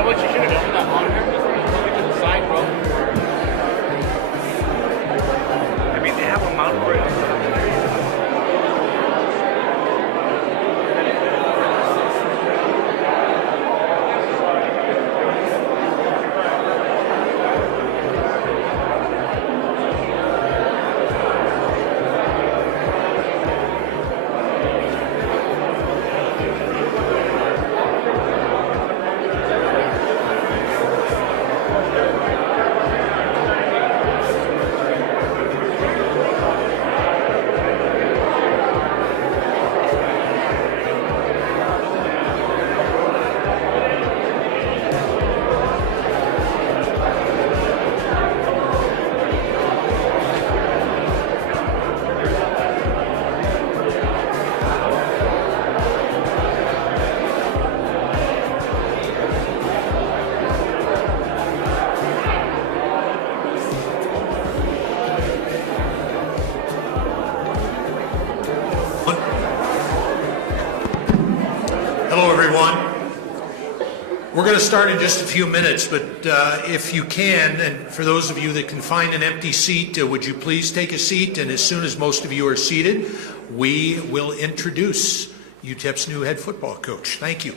know what you should have done with that monitor? Look to the side, bro. I mean, they have a mount for it. Hello, everyone. We're going to start in just a few minutes, but if you can, and for those of you that can find an empty seat, would you please take a seat? And as soon as most of you are seated, we will introduce UTEP's new head football coach. Thank you.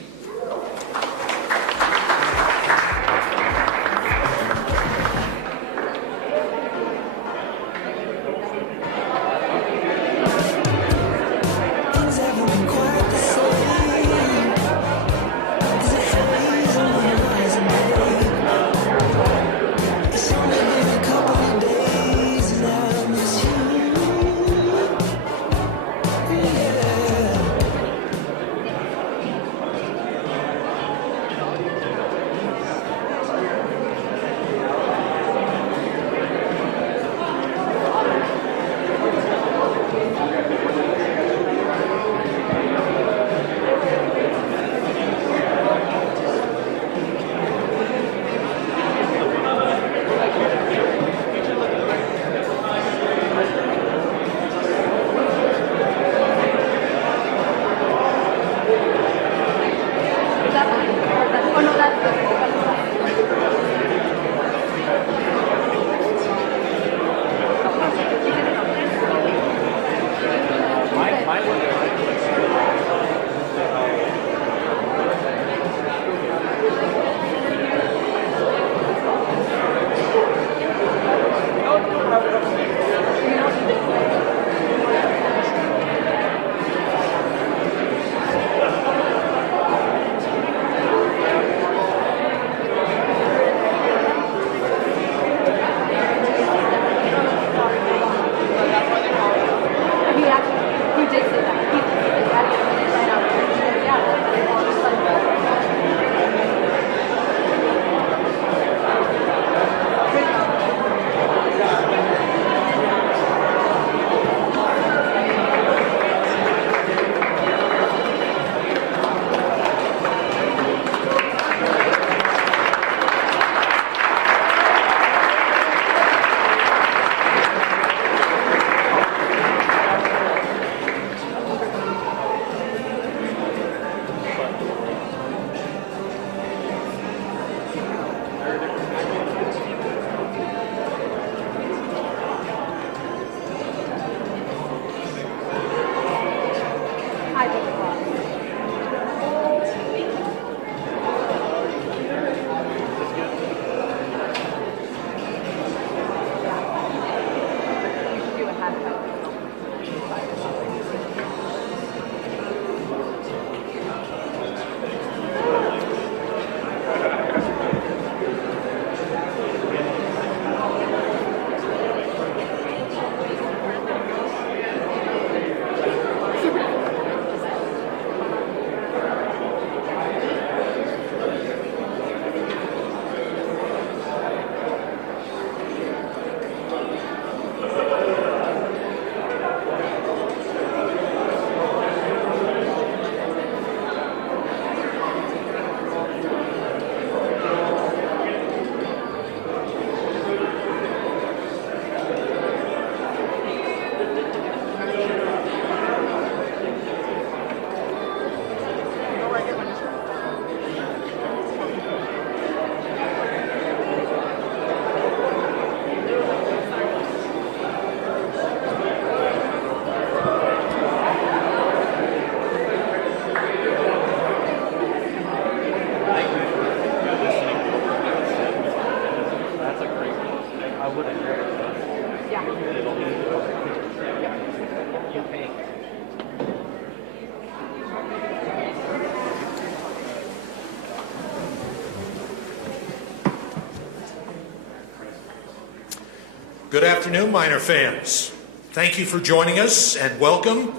Good afternoon, Miner fans. Thank you for joining us and welcome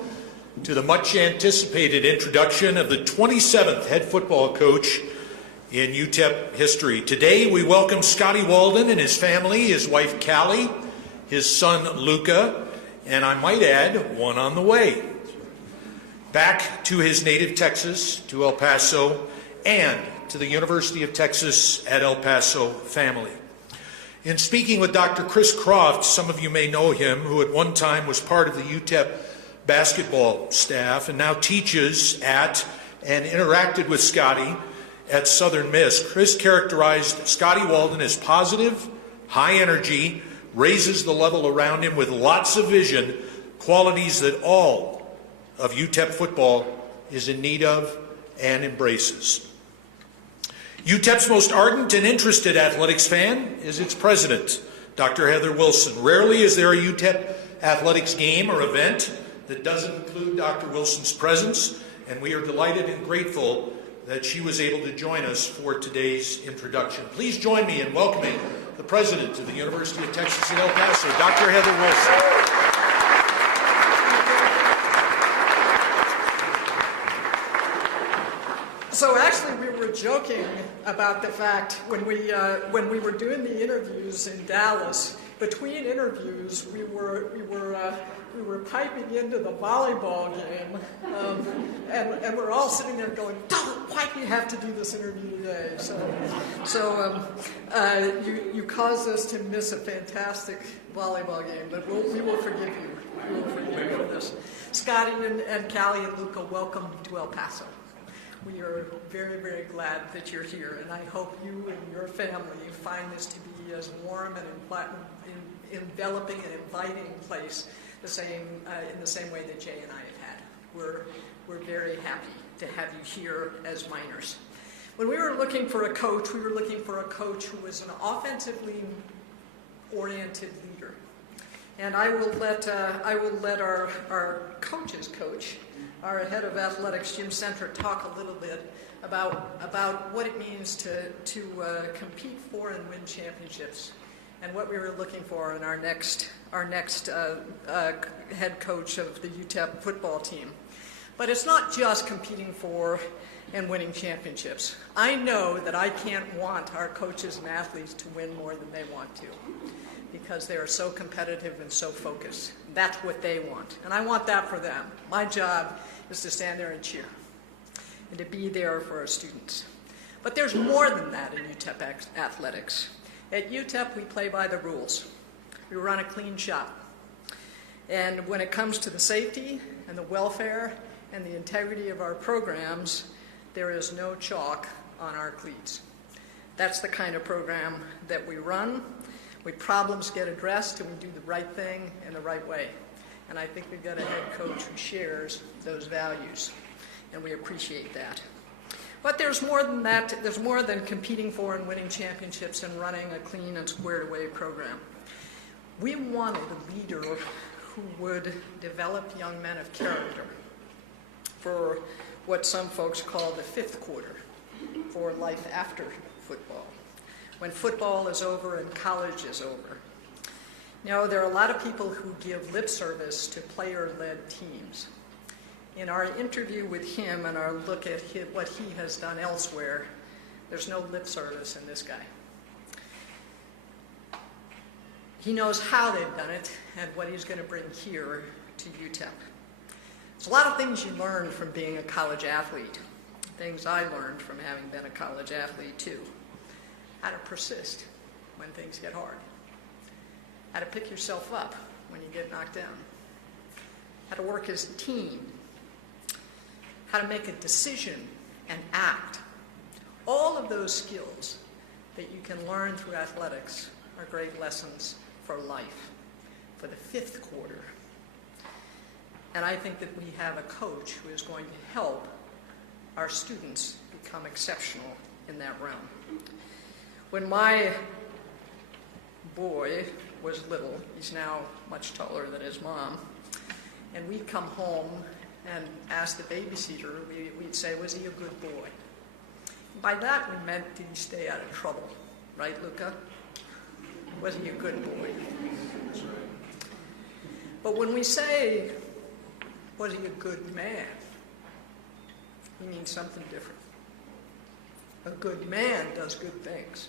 to the much anticipated introduction of the 27th head football coach in UTEP history. Today we welcome Scotty Walden and his family, his wife Callie, his son Luca, and I might add, one on the way, back to his native Texas, to El Paso, and to the University of Texas at El Paso family. In speaking with Dr. Chris Croft, some of you may know him, who at one time was part of the UTEP basketball staff and now teaches at and interacted with Scotty at Southern Miss. Chris characterized Scotty Walden as positive, high energy, raises the level around him with lots of vision, qualities that all of UTEP football is in need of and embraces. UTEP's most ardent and interested athletics fan is its president, Dr. Heather Wilson. Rarely is there a UTEP athletics game or event that doesn't include Dr. Wilson's presence, and we are delighted and grateful that she was able to join us for today's introduction. Please join me in welcoming the president of the University of Texas at El Paso, Dr. Heather Wilson. So actually, we were joking about the fact when we were doing the interviews in Dallas. Between interviews, we were piping into the volleyball game, and we're all sitting there going, "Why do we have to do this interview today?" So you caused us to miss a fantastic volleyball game, but we will forgive you. We will forgive you for this. Scotty and Callie and Luca, welcome to El Paso. We are very, very glad that you're here, and I hope you and your family find this to be as warm and enveloping and inviting place in the same way that Jay and I have had. We're very happy to have you here as Miners. When we were looking for a coach, we were looking for a coach who was an offensively oriented leader. And I will let our coaches coach, our head of athletics, Jim Centra, talk a little bit about what it means to compete for and win championships, and what we were looking for in our next head coach of the UTEP football team. But it's not just competing for and winning championships. I know that I can't want our coaches and athletes to win more than they want to, because they are so competitive and so focused. That's what they want, and I want that for them. My job is to stand there and cheer and to be there for our students. But there's more than that in UTEP athletics. At UTEP, we play by the rules. We run a clean shop. And when it comes to the safety and the welfare and the integrity of our programs, there is no chalk on our cleats. That's the kind of program that we run. Problems get addressed, and we do the right thing in the right way. And I think we've got a head coach who shares those values, and we appreciate that. But there's more than that. There's more than competing for and winning championships and running a clean and squared away program. We wanted a leader who would develop young men of character for what some folks call the fifth quarter, for life after football, when football is over and college is over. You know, there are a lot of people who give lip service to player-led teams. In our interview with him and our look at what he has done elsewhere, there's no lip service in this guy. He knows how they've done it and what he's going to bring here to UTEP. There's a lot of things you learn from being a college athlete, things I learned from having been a college athlete too. How to persist when things get hard. How to pick yourself up when you get knocked down. How to work as a team. How to make a decision and act. All of those skills that you can learn through athletics are great lessons for life, for the fifth quarter. And I think that we have a coach who is going to help our students become exceptional in that realm. When my boy was little, he's now much taller than his mom, and we'd come home and ask the babysitter, we'd say, was he a good boy? By that we meant, did he stay out of trouble? Right, Luca? Was he a good boy? But when we say, was he a good man, we mean something different. A good man does good things.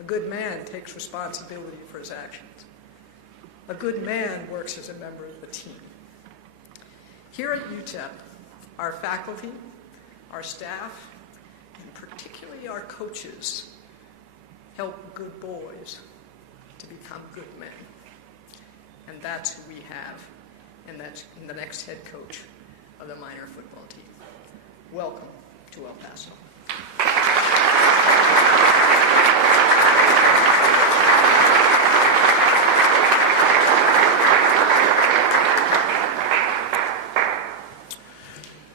A good man takes responsibility for his actions. A good man works as a member of the team. Here at UTEP, our faculty, our staff, and particularly our coaches help good boys to become good men. And that's who we have, and that's the next head coach of the minor football team. Welcome to El Paso.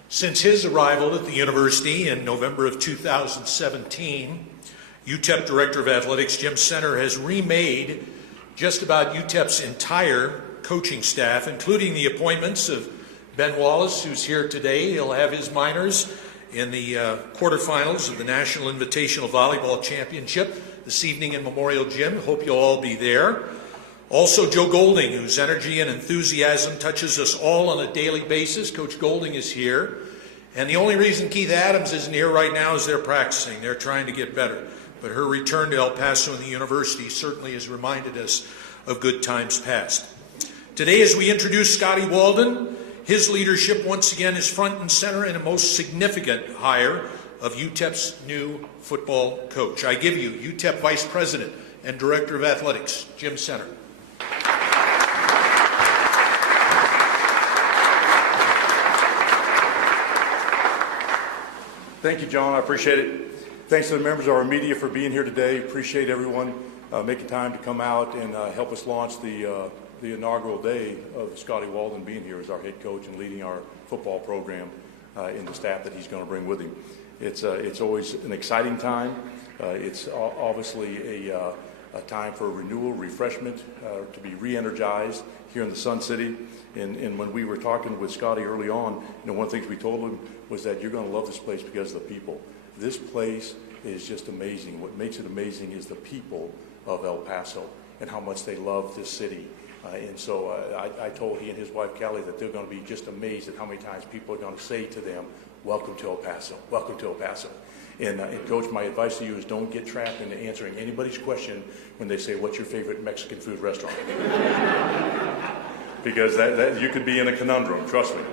Since his arrival at the university in November of 2017, UTEP Director of Athletics Jim Center has remade just about UTEP's entire coaching staff, including the appointments of Ben Wallace, who's here today. He'll have his minors in the quarterfinals of the National Invitational Volleyball Championship this evening in Memorial Gym. Hope you'll all be there. Also, Joe Golding, whose energy and enthusiasm touches us all on a daily basis. Coach Golding is here. And the only reason Keith Adams isn't here right now is they're practicing. They're trying to get better. But her return to El Paso and the university certainly has reminded us of good times past. Today, as we introduce Scotty Walden, his leadership once again is front and center in a most significant hire of UTEP's new football coach. I give you UTEP Vice President and Director of Athletics, Jim Center. Thank you, John. I appreciate it. Thanks to the members of our media for being here today. Appreciate everyone making time to come out and help us launch the inaugural day of Scotty Walden being here as our head coach and leading our football program and the staff that he's going to bring with him. It's always an exciting time. It's obviously a time for renewal, refreshment, to be re-energized here in the Sun City. And when we were talking with Scotty early on, one of the things we told him was that you're going to love this place because of the people. This place is just amazing. What makes it amazing is the people of El Paso and how much they love this city. And so I told he and his wife Kelly that they're going to be just amazed at how many times people are going to say to them, "Welcome to El Paso, welcome to El Paso." And Coach, my advice to you is don't get trapped into answering anybody's question when they say, "What's your favorite Mexican food restaurant?" Because that you could be in a conundrum, trust me.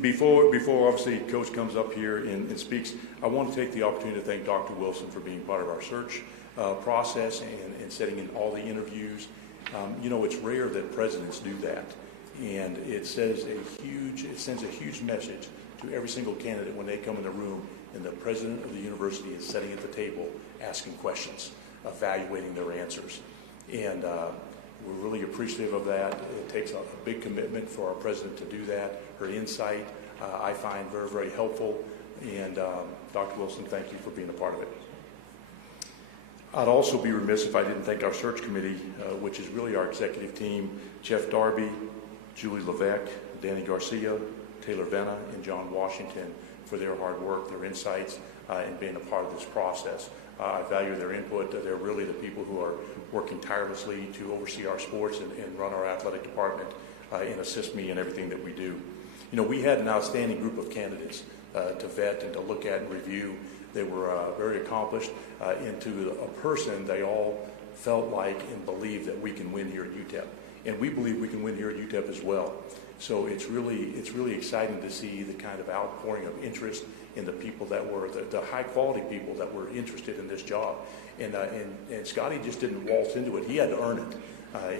Before obviously Coach comes up here and speaks, I want to take the opportunity to thank Dr. Wilson for being part of our search process and setting in all the interviews. It's rare that presidents do that, and it sends a huge message to every single candidate when they come in the room and the president of the university is sitting at the table asking questions, evaluating their answers. And we're really appreciative of that. It takes a big commitment for our president to do that. Her insight, I find very, very helpful. And Dr. Wilson, thank you for being a part of it. I'd also be remiss if I didn't thank our search committee, which is really our executive team, Jeff Darby, Julie Levesque, Danny Garcia, Taylor Venna, and John Washington, for their hard work, their insights, and being a part of this process. I value their input. They're really the people who are working tirelessly to oversee our sports and run our athletic department and assist me in everything that we do. We had an outstanding group of candidates to vet and to look at and review. They were very accomplished, and to a person, they all felt like and believed that we can win here at UTEP. And we believe we can win here at UTEP as well. So it's really exciting to see the kind of outpouring of interest in the people that were, the high quality people that were interested in this job. And Scotty just didn't waltz into it. He had to earn it.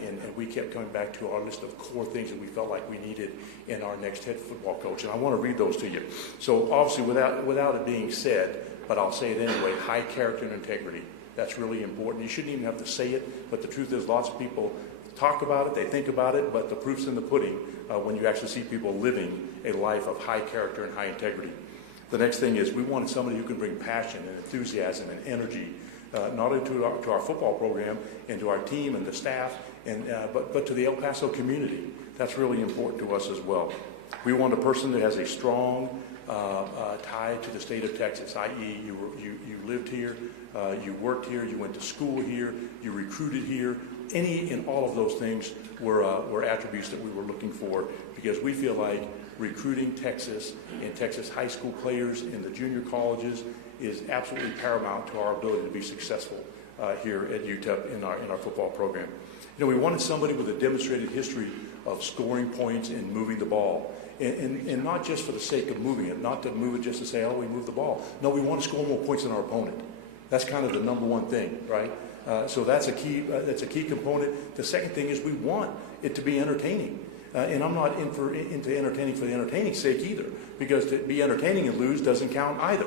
And we kept coming back to our list of core things that we felt like we needed in our next head football coach. And I want to read those to you. So obviously without it being said, but I'll say it anyway, high character and integrity. That's really important. You shouldn't even have to say it, but the truth is lots of people talk about it, they think about it, but the proof's in the pudding when you actually see people living a life of high character and high integrity. The next thing is we wanted somebody who can bring passion and enthusiasm and energy, not only to our football program and to our team and the staff, but to the El Paso community. That's really important to us as well. We want a person that has a strong tied to the state of Texas, i.e. you lived here, you worked here, you went to school here, you recruited here. Any and all of those things were attributes that we were looking for, because we feel like recruiting Texas and Texas high school players in the junior colleges is absolutely paramount to our ability to be successful here at UTEP in our football program. You know, we wanted somebody with a demonstrated history of scoring points and moving the ball. And not just for the sake of moving it, not to move it just to say, oh, we moved the ball. No, we want to score more points than our opponent. That's kind of the number one thing, right? So that's a key component. The second thing is we want it to be entertaining. And I'm not into entertaining for the entertaining's sake either, because to be entertaining and lose doesn't count either.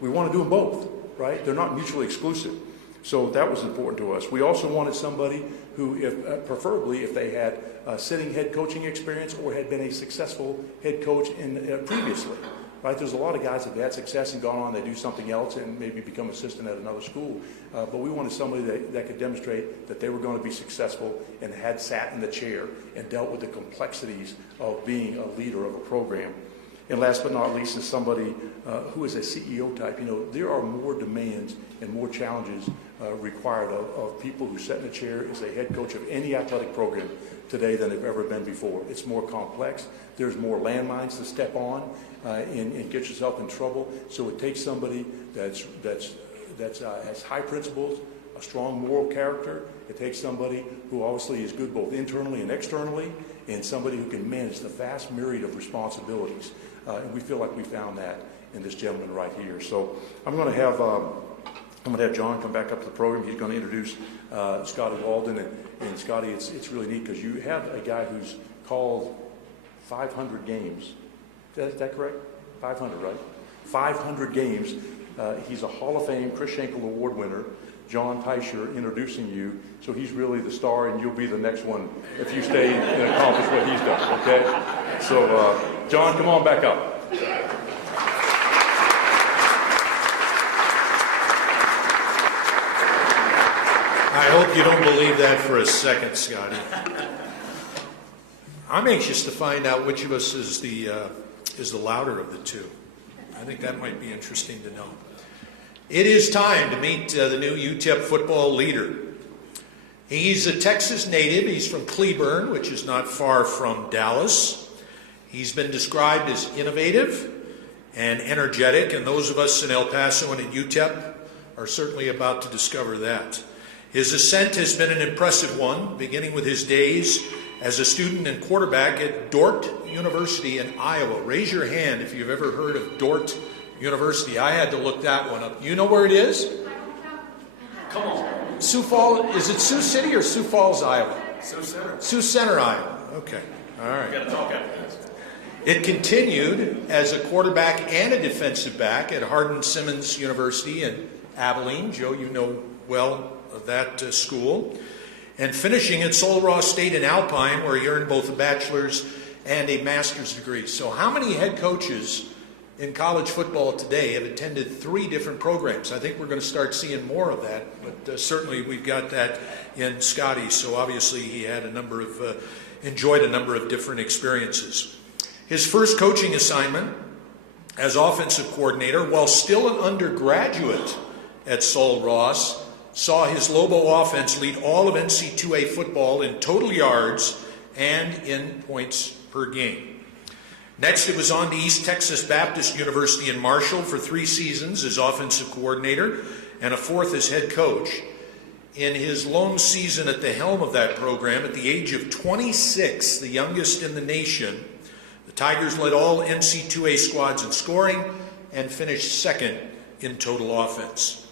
We want to do them both, right? They're not mutually exclusive. So that was important to us. We also wanted somebody who, preferably if they had sitting head coaching experience or had been a successful head coach previously. Right? There's a lot of guys that have had success and gone on, they do something else and maybe become assistant at another school. But we wanted somebody that could demonstrate that they were going to be successful and had sat in the chair and dealt with the complexities of being a leader of a program. And last but not least is somebody who is a CEO type. You know, there are more demands and more challenges required of people who sit in a chair as a head coach of any athletic program today than they've ever been before. It's more complex. There's more landmines to step on and get yourself in trouble. So it takes somebody that has high principles, a strong moral character. It takes somebody who obviously is good both internally and externally, and somebody who can manage the vast myriad of responsibilities. And we feel like we found that in this gentleman right here. So I'm going to have John come back up to the program. He's going to introduce Scotty Walden. And Scotty, it's really neat because you have a guy who's called 500 games. Is that correct? 500, right? 500 games. He's a Hall of Fame Chris Schenkel Award winner. John Teicher introducing you. So he's really the star, and you'll be the next one if you stay and accomplish what he's done, okay? So, John, come on back up. I hope you don't believe that for a second, Scotty. I'm anxious to find out which of us is the louder of the two. I think that might be interesting to know. It is time to meet the new UTEP football leader. He's a Texas native. He's from Cleburne, which is not far from Dallas. He's been described as innovative and energetic, and those of us in El Paso and at UTEP are certainly about to discover that. His ascent has been an impressive one, beginning with his days as a student and quarterback at Dordt University in Iowa. Raise your hand if you've ever heard of Dordt University. I had to look that one up. You know where it is? Come on. Sioux Falls, is it Sioux City or Sioux Falls, Iowa? Sioux Center. Sioux Center, Iowa. Okay. All right. We got to talk after this. It continued as a quarterback and a defensive back at Hardin-Simmons University in Abilene. Joe, you know well of that school. And finishing at Sul Ross State in Alpine, where he earned both a bachelor's and a master's degree. So how many head coaches in college football today have attended 3 different programs? I think we're going to start seeing more of that, but certainly we've got that in Scotty. So obviously he had enjoyed a number of different experiences. His first coaching assignment as offensive coordinator, while still an undergraduate at Sul Ross, saw his Lobo offense lead all of NC2A football in total yards and in points per game. Next, it was on to East Texas Baptist University in Marshall for 3 seasons as offensive coordinator and a 4th as head coach. In his lone season at the helm of that program, at the age of 26, the youngest in the nation, the Tigers led all NC2A squads in scoring and finished 2nd in total offense.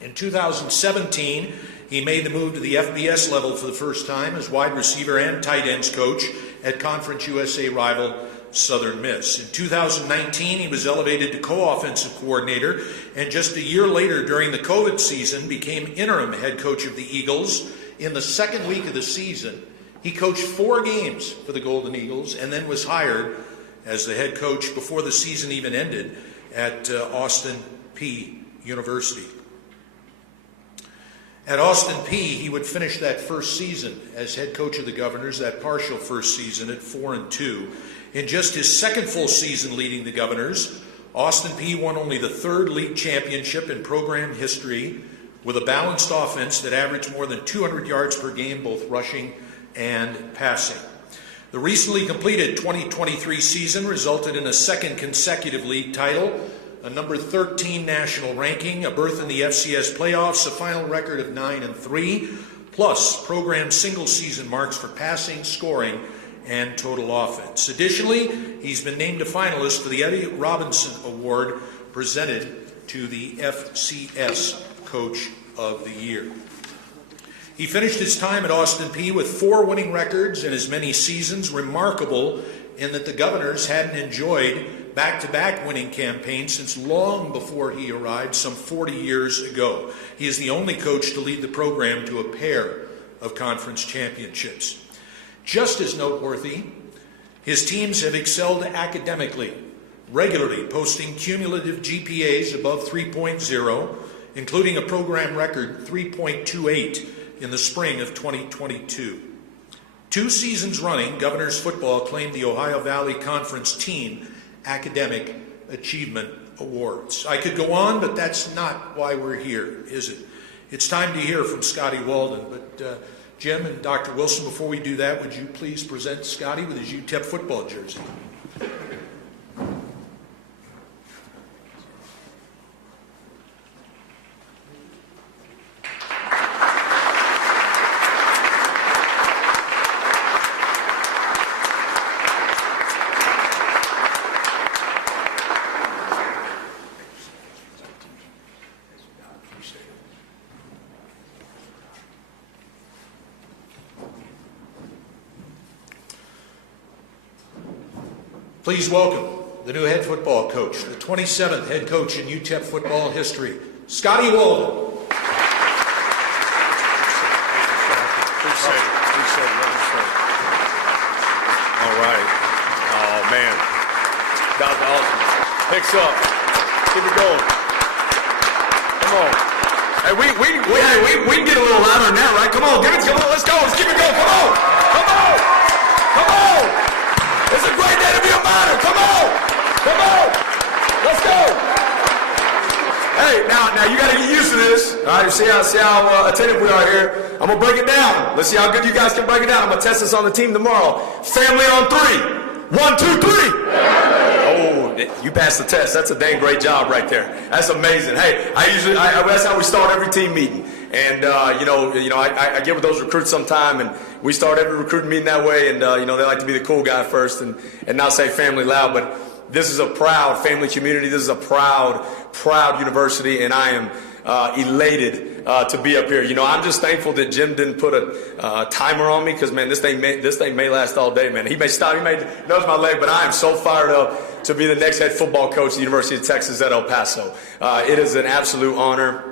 In 2017, he made the move to the FBS level for the first time as wide receiver and tight ends coach at Conference USA rival Southern Miss. In 2019, he was elevated to co-offensive coordinator, and just a year later, during the COVID season, became interim head coach of the Eagles. In the 2nd week of the season, he coached 4 games for the Golden Eagles and then was hired as the head coach before the season even ended at Austin Peay University. At Austin Peay, he would finish that first season as head coach of the Governors, that partial first season at 4-2. In just his second full season leading the Governors, Austin Peay won only the third league championship in program history with a balanced offense that averaged more than 200 yards per game, both rushing and passing. The recently completed 2023 season resulted in a second consecutive league title, a number 13 national ranking, a berth in the FCS playoffs, a final record of 9-3, plus program single-season marks for passing, scoring, and total offense. Additionally, he's been named a finalist for the Eddie Robinson Award presented to the FCS Coach of the Year. He finished his time at Austin Peay with 4 winning records in as many seasons, remarkable in that the Governors hadn't enjoyed back-to-back winning campaigns since long before he arrived some 40 years ago. He is the only coach to lead the program to a pair of conference championships. Just as noteworthy, his teams have excelled academically, regularly posting cumulative GPAs above 3.0, including a program record 3.28 in the spring of 2022. 2 seasons running, Governors football claimed the Ohio Valley Conference Team Academic Achievement Awards. I could go on, but that's not why we're here, is it? It's time to hear from Scotty Walden, but Jim and Dr. Wilson, before we do that, would you please present Scotty with his UTEP football jersey? Please welcome the new head football coach, the 27th head coach in UTEP football history, Scotty Walden. Appreciate it. All right. Oh, man. That was awesome. Picks up. Keep it going. Come on. Hey, we can get a little louder than that, right? Come on, give it. Come on, let's go. Let's keep it going. Come on. Come on. Come on. It's a great day to be a Miner. Come on. Come on. Let's go. Hey, now you got to get used to this. All right, see how attentive we are here. I'm going to break it down. Let's see how good you guys can break it down. I'm going to test this on the team tomorrow. Family on 3. 1, 2, 3. Oh, you passed the test. That's a dang great job right there. That's amazing. Hey, that's how we start every team meeting. And, I get with those recruits sometime, and we start every recruiting meeting that way. And, they like to be the cool guy first and not say family loud. But this is a proud family community. This is a proud university, and I am elated to be up here. I'm just thankful that Jim didn't put a timer on me because, man, this thing may last all day, man. He may stop. He may nudge my leg, but I am so fired up to be the next head football coach at the University of Texas at El Paso. It is an absolute honor.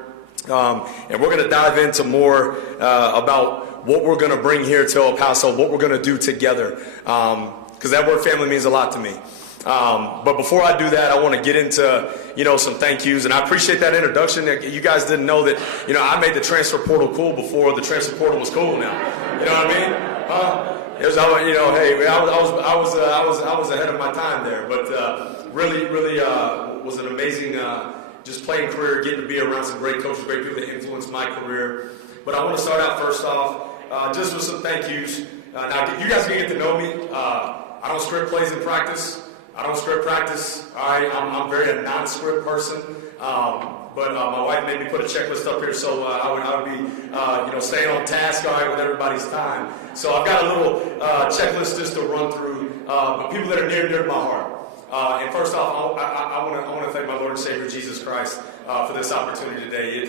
And we're going to dive into more about what we're going to bring here to El Paso, what we're going to do together, because that word family means a lot to me. But before I do that, I want to get into, some thank yous. And I appreciate that introduction. You guys didn't know that, I made the transfer portal cool before the transfer portal was cool now. You know what I mean? It was, hey, I was ahead of my time there. But really was an amazing just playing career, getting to be around some great coaches, great people that influenced my career. But I want to start out first off just with some thank yous. Now, you guys can get to know me. I don't script plays in practice. I don't script practice. All right, I'm very a non-script person. But my wife made me put a checklist up here, so I would be staying on task, all right, with everybody's time. So I've got a little checklist just to run through. People that are near to my heart. And first off, I want to thank my Lord and Savior Jesus Christ for this opportunity today.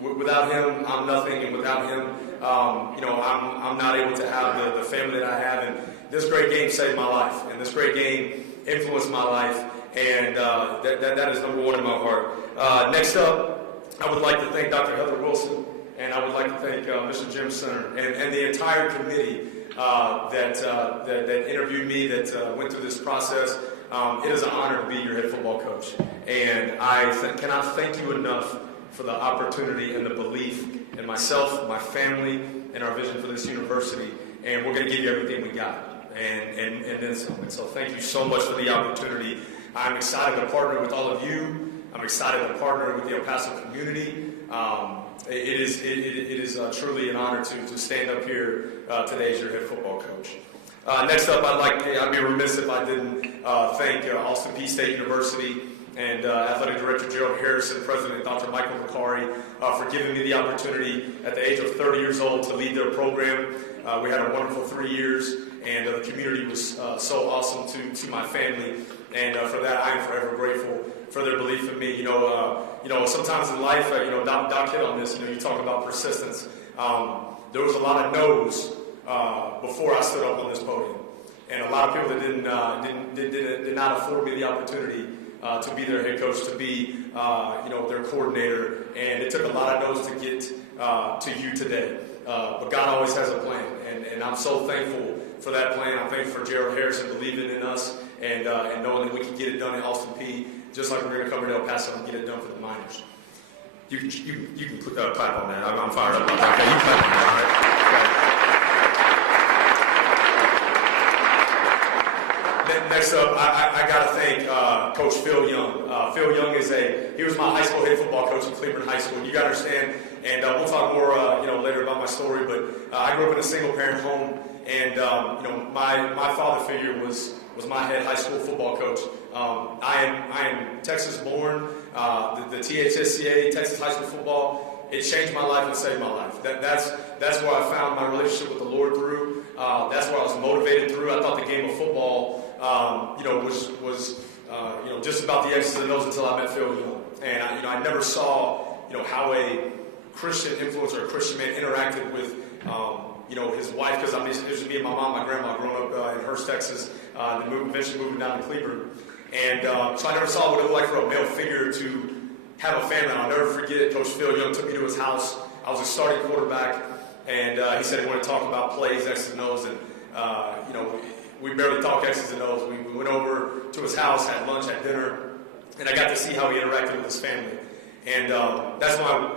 Without Him, I'm nothing, and without Him, I'm not able to have the family that I have. And this great game saved my life, and this great game influenced my life, and that is number one in my heart. Next up, I would like to thank Dr. Heather Wilson, and I would like to thank Mr. Jim Center and the entire committee that interviewed me, that went through this process. It is an honor to be your head football coach, and I cannot thank you enough for the opportunity and the belief in myself, my family, and our vision for this university. And we're going to give you everything we got. and then some. And so thank you so much for the opportunity. I'm excited to partner with all of you. I'm excited to partner with the El Paso community. It is truly an honor to stand up here today as your head football coach. Next up, I'd be remiss if I didn't thank Austin Peay State University and Athletic Director Gerald Harrison, President Dr. Michael McCary, for giving me the opportunity at the age of 30 years old to lead their program. We had a wonderful 3 years, and the community was so awesome to my family, and for that I am forever grateful for their belief in me. You know, sometimes in life, Doc hit on this. You talk about persistence. There was a lot of no's before I stood up on this podium, and a lot of people that did not afford me the opportunity to be their head coach, to be their coordinator, and it took a lot of no's to get to you today. But God always has a plan, and I'm so thankful for that plan. I'm thankful for Gerald Harrison believing in us and knowing that we can get it done in Austin Peay, just like we're going to come to El Paso and get it done for the minors. You can clap on that. I'm fired up about that. Okay, you clap on that, all right? Next up, I got to thank Coach Phil Young. Phil Young he was my high school head football coach in Cleveland High School. You got to understand, and we'll talk more later about my story, but I grew up in a single-parent home, and my father figure was my head high school football coach. I am Texas-born. The THSCA, Texas High School Football, it changed my life and saved my life. That's where I found my relationship with the Lord through. That's where I was motivated through. I thought the game of football, was just about the X's and O's until I met Phil Young. And I never saw, how a Christian influencer, a Christian man interacted with, his wife, because it was me and my mom, my grandma, growing up in Hurst, Texas, and eventually moving down to Cleveland. And so I never saw what it looked like for a male figure to have a family. I'll never forget, Coach Phil Young took me to his house. I was a starting quarterback, and he said he wanted to talk about plays, X's and O's, and we barely talk X's and O's. We went over to his house, had lunch, had dinner, and I got to see how he interacted with his family. And that's why,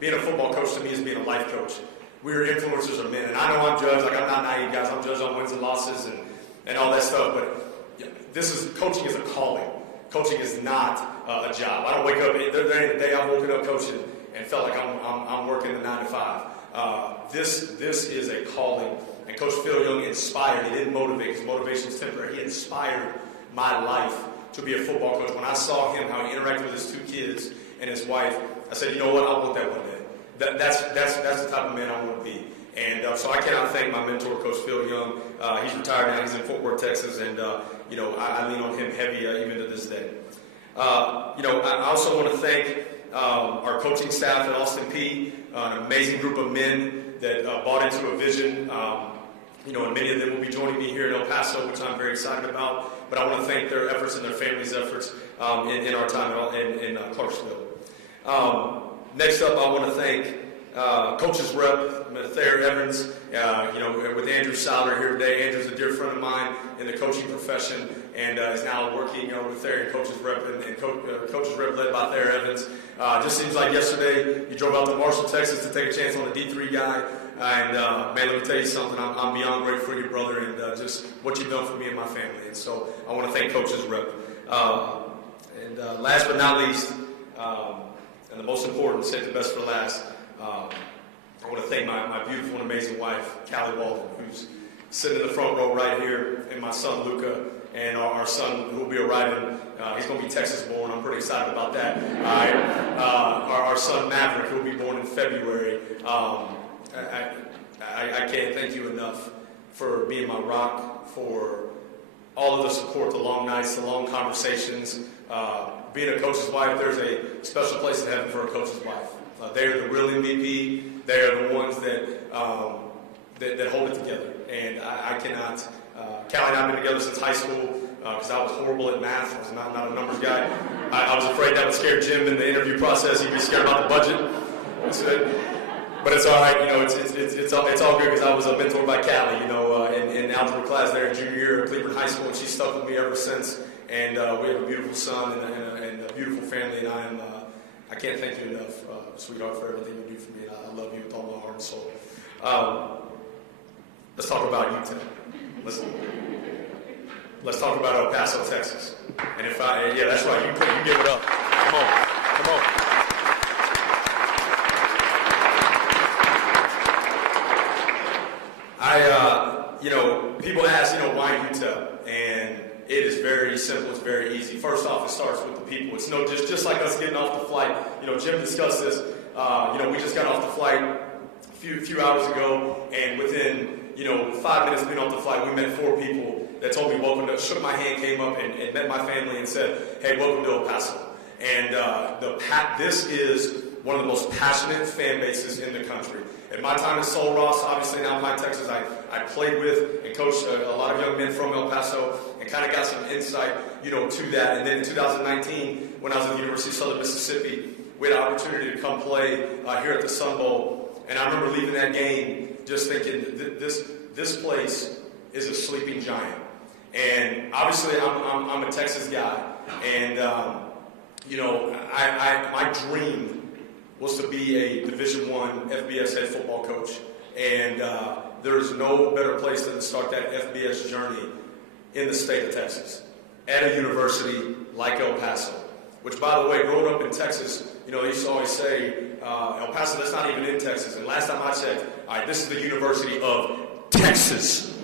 being a football coach to me is being a life coach. We're influencers of men, and I know I'm judged. Like, I'm not naive, guys. I'm judged on wins and losses and all that stuff, but coaching is a calling. Coaching is not a job. I don't wake up, there ain't a day I've woken up coaching and felt like I'm working the 9 to 5. This is a calling. And Coach Phil Young inspired. He didn't motivate, because motivation is temporary. He inspired my life to be a football coach. When I saw him, how he interacted with his 2 kids and his wife, I said, you know what, I want that one day. That's the type of man I want to be. And so I cannot thank my mentor, Coach Phil Young. He's retired now. He's in Fort Worth, Texas, and I lean on him heavy even to this day. I also want to thank our coaching staff at Austin Peay, an amazing group of men that bought into a vision. And many of them will be joining me here in El Paso, which I'm very excited about. But I want to thank their efforts and their families' efforts in our time in Clarksville. Next up, I want to thank Coaches Rep, Thayer Evans, with Andrew Sauter here today. Andrew's a dear friend of mine in the coaching profession, and is now working with Thayer and Coaches Rep, and Coaches Rep led by Thayer Evans. Just seems like yesterday you drove out to Marshall, Texas to take a chance on a D3 guy, and man, let me tell you something, I'm beyond grateful for you, brother, and just what you've done for me and my family. And so I want to thank Coaches Rep. And last but not least, and the most important, save the best for last, I want to thank my beautiful and amazing wife, Scotty Walden, who's sitting in the front row right here, and my son, Luca, and our son who will be arriving. He's going to be Texas-born. I'm pretty excited about that. Our son, Maverick, who will be born in February. I can't thank you enough for being my rock, for all of the support, the long nights, the long conversations. Being a coach's wife, there's a special place in heaven for a coach's wife. They are the real MVP. They are the ones that hold it together. And I cannot. Callie and I have been together since high school because I was horrible at math. I was not a numbers guy. I was afraid that would scare Jim in the interview process. He'd be scared about the budget. But it's all right. It's all good because I was mentored by Callie. In algebra class there in junior year at Cleveland High School, and she's stuck with me ever since. And we have a beautiful son and a beautiful family, and I can't thank you enough, sweetheart, for everything you do for me. And I love you with all my heart and soul. Let's talk about UTEP. Let's talk about El Paso, Texas. And yeah, that's right. You give it up. Come on. People ask, why UTEP? And it is very simple. It's very easy. First off, it starts with the people. It's just like us getting off the flight. Jim discussed this. We just got off the flight a few hours ago, and within 5 minutes of being off the flight, we met 4 people that told me welcome to, shook my hand, came up and met my family and said, hey, welcome to El Paso. And this is one of the most passionate fan bases in the country. At my time at Sol Ross, obviously in Alpine, Texas, I played with and coached a lot of young men from El Paso and kind of got some insight, to that. And then in 2019, when I was at the University of Southern Mississippi, we had an opportunity to come play here at the Sun Bowl. And I remember leaving that game just thinking, this place is a sleeping giant. And obviously, I'm a Texas guy, and my dream was to be a Division I FBS head football coach. And there is no better place than to start that FBS journey in the state of Texas at a university like El Paso. Which, by the way, growing up in Texas, they used to always say, El Paso, that's not even in Texas. And last time I checked, all right, this is the University of Texas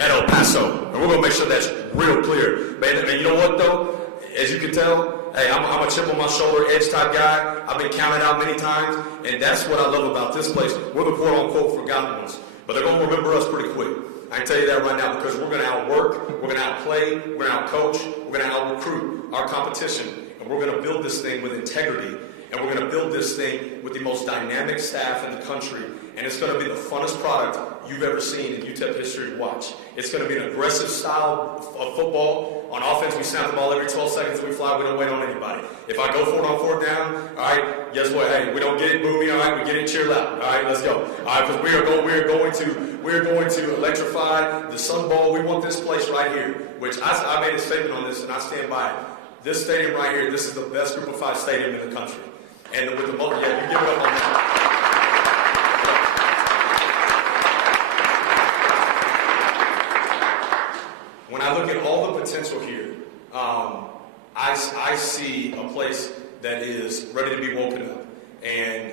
at El Paso. And we're going to make sure that's real clear. Man, you know what, though? As you can tell, hey, I'm a chip on my shoulder, edge type guy. I've been counted out many times. And that's what I love about this place. We're the quote-unquote forgotten ones. But they're going to remember us pretty quick. I can tell you that right now, because we're going to outwork, we're going to outplay, we're going to outcoach, we're going to out-recruit our competition. And we're going to build this thing with integrity. And we're going to build this thing with the most dynamic staff in the country. And it's going to be the funnest product you've ever seen in UTEP history to watch. It's going to be an aggressive style of football. On offense, we snap the ball every 12 seconds and we fly. We don't wait on anybody. If I go for it on 4th down, all right, guess what? Hey, we don't get it boomy, all right, we get it cheer loud. All right, let's go. All right, because we are going to electrify the Sun Bowl. We want this place right here, which I made a statement on this and I stand by it. This stadium right here, this is the best Group of 5 stadium in the country. And with the you give it up on that. When I look at all the potential here, I see a place that is ready to be woken up. And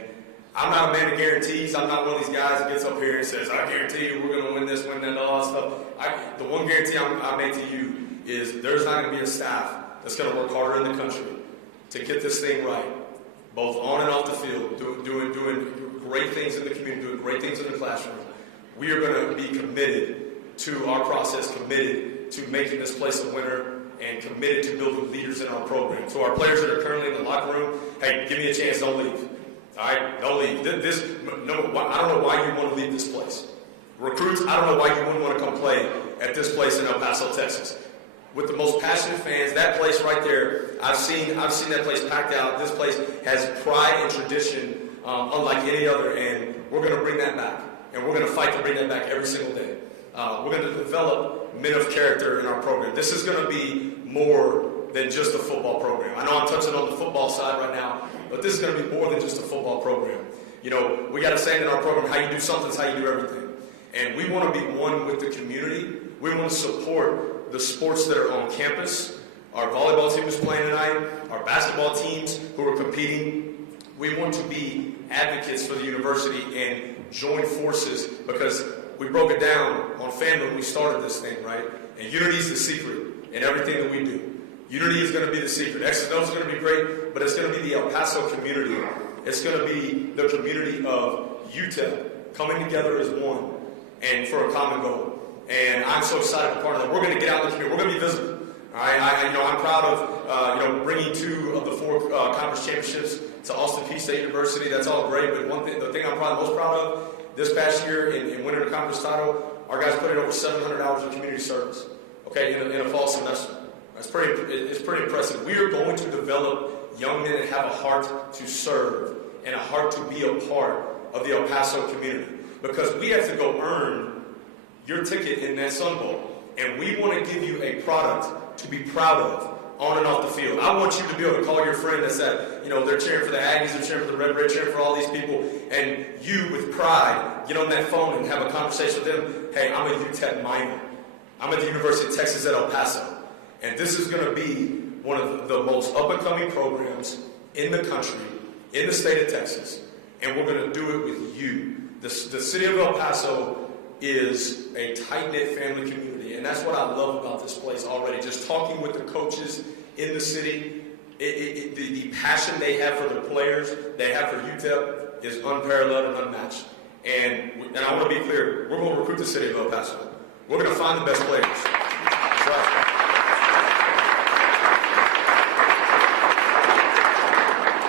I'm not a man of guarantees. I'm not one of these guys that gets up here and says, I guarantee you we're going to win this, win that, all that stuff. The one guarantee I make to you is there's not going to be a staff that's going to work harder in the country to get this thing right, both on and off the field, doing great things in the community, doing great things in the classroom. We are going to be committed to our process, committed to making this place a winner, and committed to building leaders in our program. So our players that are currently in the locker room, hey, give me a chance, don't leave. All right, don't leave. I don't know why you want to leave this place. Recruits, I don't know why you wouldn't want to come play at this place in El Paso, Texas. With the most passionate fans, that place right there, I've seen that place packed out. This place has pride and tradition unlike any other, and we're going to bring that back. And we're going to fight to bring that back every single day. We're going to develop men of character in our program. This is going to be more than just a football program. I know I'm touching on the football side right now, but this is going to be more than just a football program. We got a saying in our program, how you do something is how you do everything. And we want to be one with the community. We want to support the sports that are on campus. Our volleyball team is playing tonight. Our basketball teams who are competing. We want to be advocates for the university and join forces, because we broke it down on family when we started this thing, right? And unity is the secret in everything that we do. Unity is going to be the secret. X and O is going to be great, but it's going to be the El Paso community. It's going to be the community of UTEP coming together as one and for a common goal. And I'm so excited to be part of that. We're going to get out in the community. We're going to be visible. All right? I'm proud of bringing 2 of the 4 conference championships to Austin Peay State University. That's all great, but the thing I'm most proud of, this past year in winning the conference title, our guys put in over 700 hours of community service, okay, in a fall semester. It's pretty impressive. We are going to develop young men that have a heart to serve and a heart to be a part of the El Paso community, because we have to go earn your ticket in that Sun Bowl, and we want to give you a product to be proud of on and off the field. I want you to be able to call your friend that said, they're cheering for the Aggies, they're cheering for the Red, cheering for all these people, and you, with pride, get on that phone and have a conversation with them. Hey, I'm a UTEP minor. I'm at the University of Texas at El Paso, and this is going to be one of the most up-and-coming programs in the country, in the state of Texas, and we're going to do it with you. The city of El Paso is a tight-knit family community, and that's what I love about this place already. Just talking with the coaches in the city, the passion they have for the players, they have for UTEP is unparalleled and unmatched. And I want to be clear, we're going to recruit the city of El Paso. We're going to find the best players. That's right.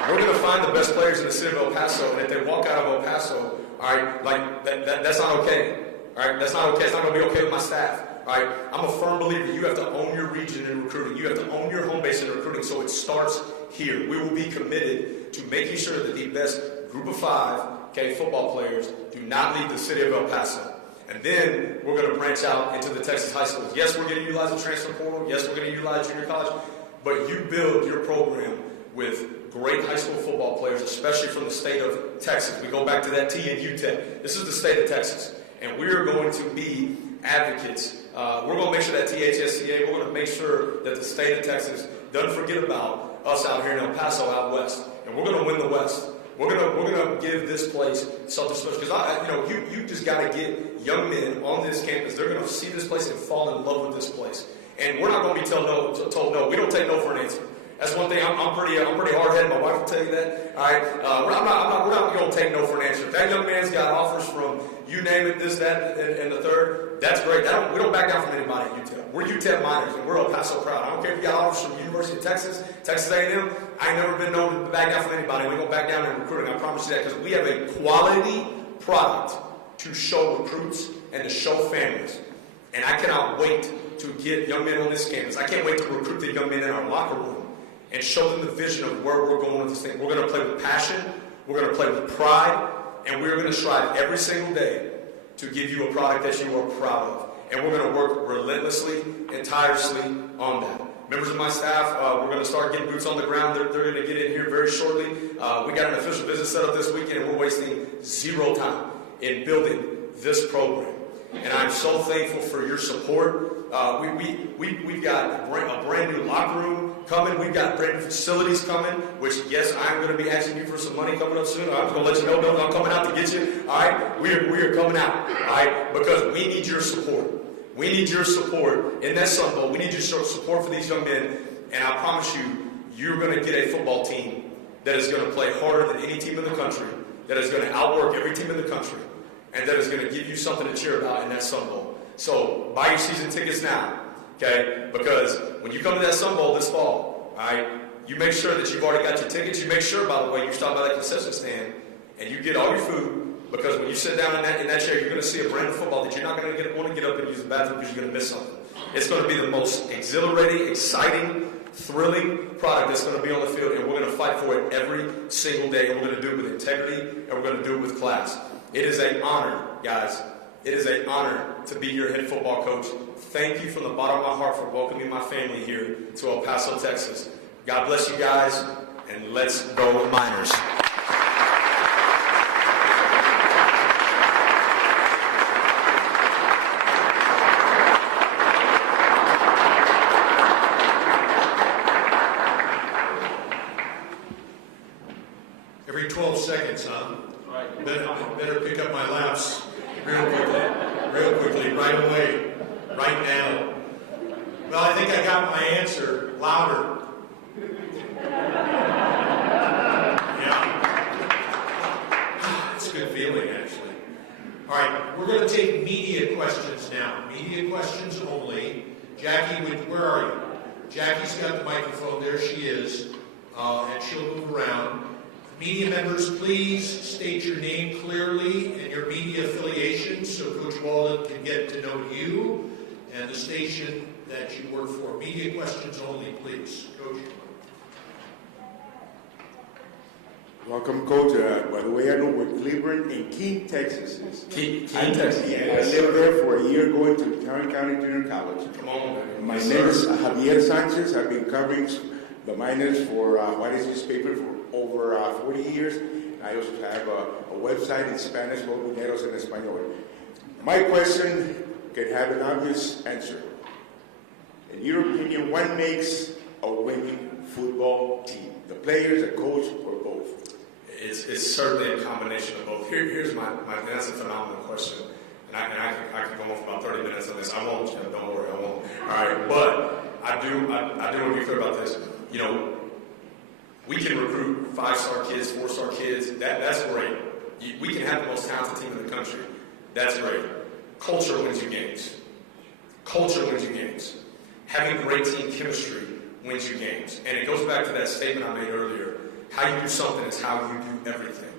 We're going to find the best players in the city of El Paso, and if they walk out of El Paso, all right, like that's not okay. All right, that's not okay. It's not going to be okay with my staff. All right, I'm a firm believer you have to own your region in recruiting. You have to own your home base in recruiting, so it starts here. We will be committed to making sure that the best group of 5, okay, football players do not leave the city of El Paso. And then we're going to branch out into the Texas high schools. Yes, we're going to utilize the transfer portal. Yes, we're going to utilize junior college. But you build your program with great high school football players, especially from the state of Texas. We go back to that T in UTEP. This is the state of Texas. And we're going to be advocates. We're going to make sure that THSCA, we're going to make sure that the state of Texas doesn't forget about us out here in El Paso out west. And we're going to win the West. We're gonna give this place something special, because you just got to get young men on this campus. They're going to see this place and fall in love with this place. And we're not going to be told no. We don't take no for an answer. That's one thing. I'm pretty hard-headed. My wife will tell you that. All right, we're not going to take no for an answer. If that young man's got offers from you name it, this, that, and the third, that's great. We don't back down from anybody at UTEP. We're UTEP miners, and we're El Paso proud. I don't care if you got offers from the University of Texas, Texas A&M. I ain't never been known to back down from anybody. We ain't going to back down in recruiting. I promise you that, because we have a quality product to show recruits and to show families. And I cannot wait to get young men on this campus. I can't wait to recruit the young men in our locker room and show them the vision of where we're going with this thing. We're going to play with passion, we're going to play with pride, and we're going to strive every single day to give you a product that you are proud of. And we're going to work relentlessly and tirelessly on that. Members of my staff, we're going to start getting boots on the ground. They're going to get in here very shortly. We got an official business set up this weekend, and we're wasting zero time in building this program. And I'm so thankful for your support. We've got a brand new locker room coming. We've got brand new facilities coming, which, yes, I'm going to be asking you for some money coming up soon. I'm going to let you know, no, I'm coming out to get you. All right? We are coming out, all right? Because we need your support. We need your support in that Sun Bowl. We need your support for these young men. And I promise you, you're going to get a football team that is going to play harder than any team in the country, that is going to outwork every team in the country, and that is going to give you something to cheer about in that Sun Bowl. So buy your season tickets now, okay? Because when you come to that Sun Bowl this fall, all right, you make sure that you've already got your tickets. You make sure, by the way, you stop by that concession stand and you get all your food. Because when you sit down in that chair, you're going to see a brand of football that you're not going to want to get up and use the bathroom because you're going to miss something. It's going to be the most exhilarating, exciting, thrilling product that's going to be on the field, and we're going to fight for it every single day, and we're going to do it with integrity, and we're going to do it with class. It is an honor, guys. It is an honor to be your head football coach. Thank you from the bottom of my heart for welcoming my family here to El Paso, Texas. God bless you guys, and let's go Miners. Every 12 seconds, huh? Right. Better pick up my laps real quickly, right away, right now. Well, I think I got my answer louder. Yeah. It's a good feeling, actually. All right, we're going to take media questions now. Media questions only. Jackie, where are you? Jackie's got the microphone. There she is. And she'll move around. Media members, please state your name clearly and your media affiliation so Coach Walden can get to know you and the station that you work for. Media questions only, please. Coach. Welcome, Coach. By the way, I know where Cleveland and King, Texas is. King, Texas. Yeah, I lived there for a year going to Tarrant County Junior College. Come on, man. My name is Javier Sanchez. I've been covering the Miners for Juarez newspaper for over 40 years. I also have a website in Spanish called Mineros en Español. My question can have an obvious answer. In your opinion, what makes a winning football team? The players, the coach, or both? It's certainly a combination of both. Here's my that's a phenomenal question. And I can go on for about 30 minutes on this. I won't, Jim. Don't worry, I won't. All right, but I do want to be clear about this. You know, we can recruit 5-star kids, 4-star kids. That's great. We can have the most talented team in the country. That's great. Culture wins you games. Culture wins you games. Having great team chemistry wins you games. And it goes back to that statement I made earlier. How you do something is how you do everything.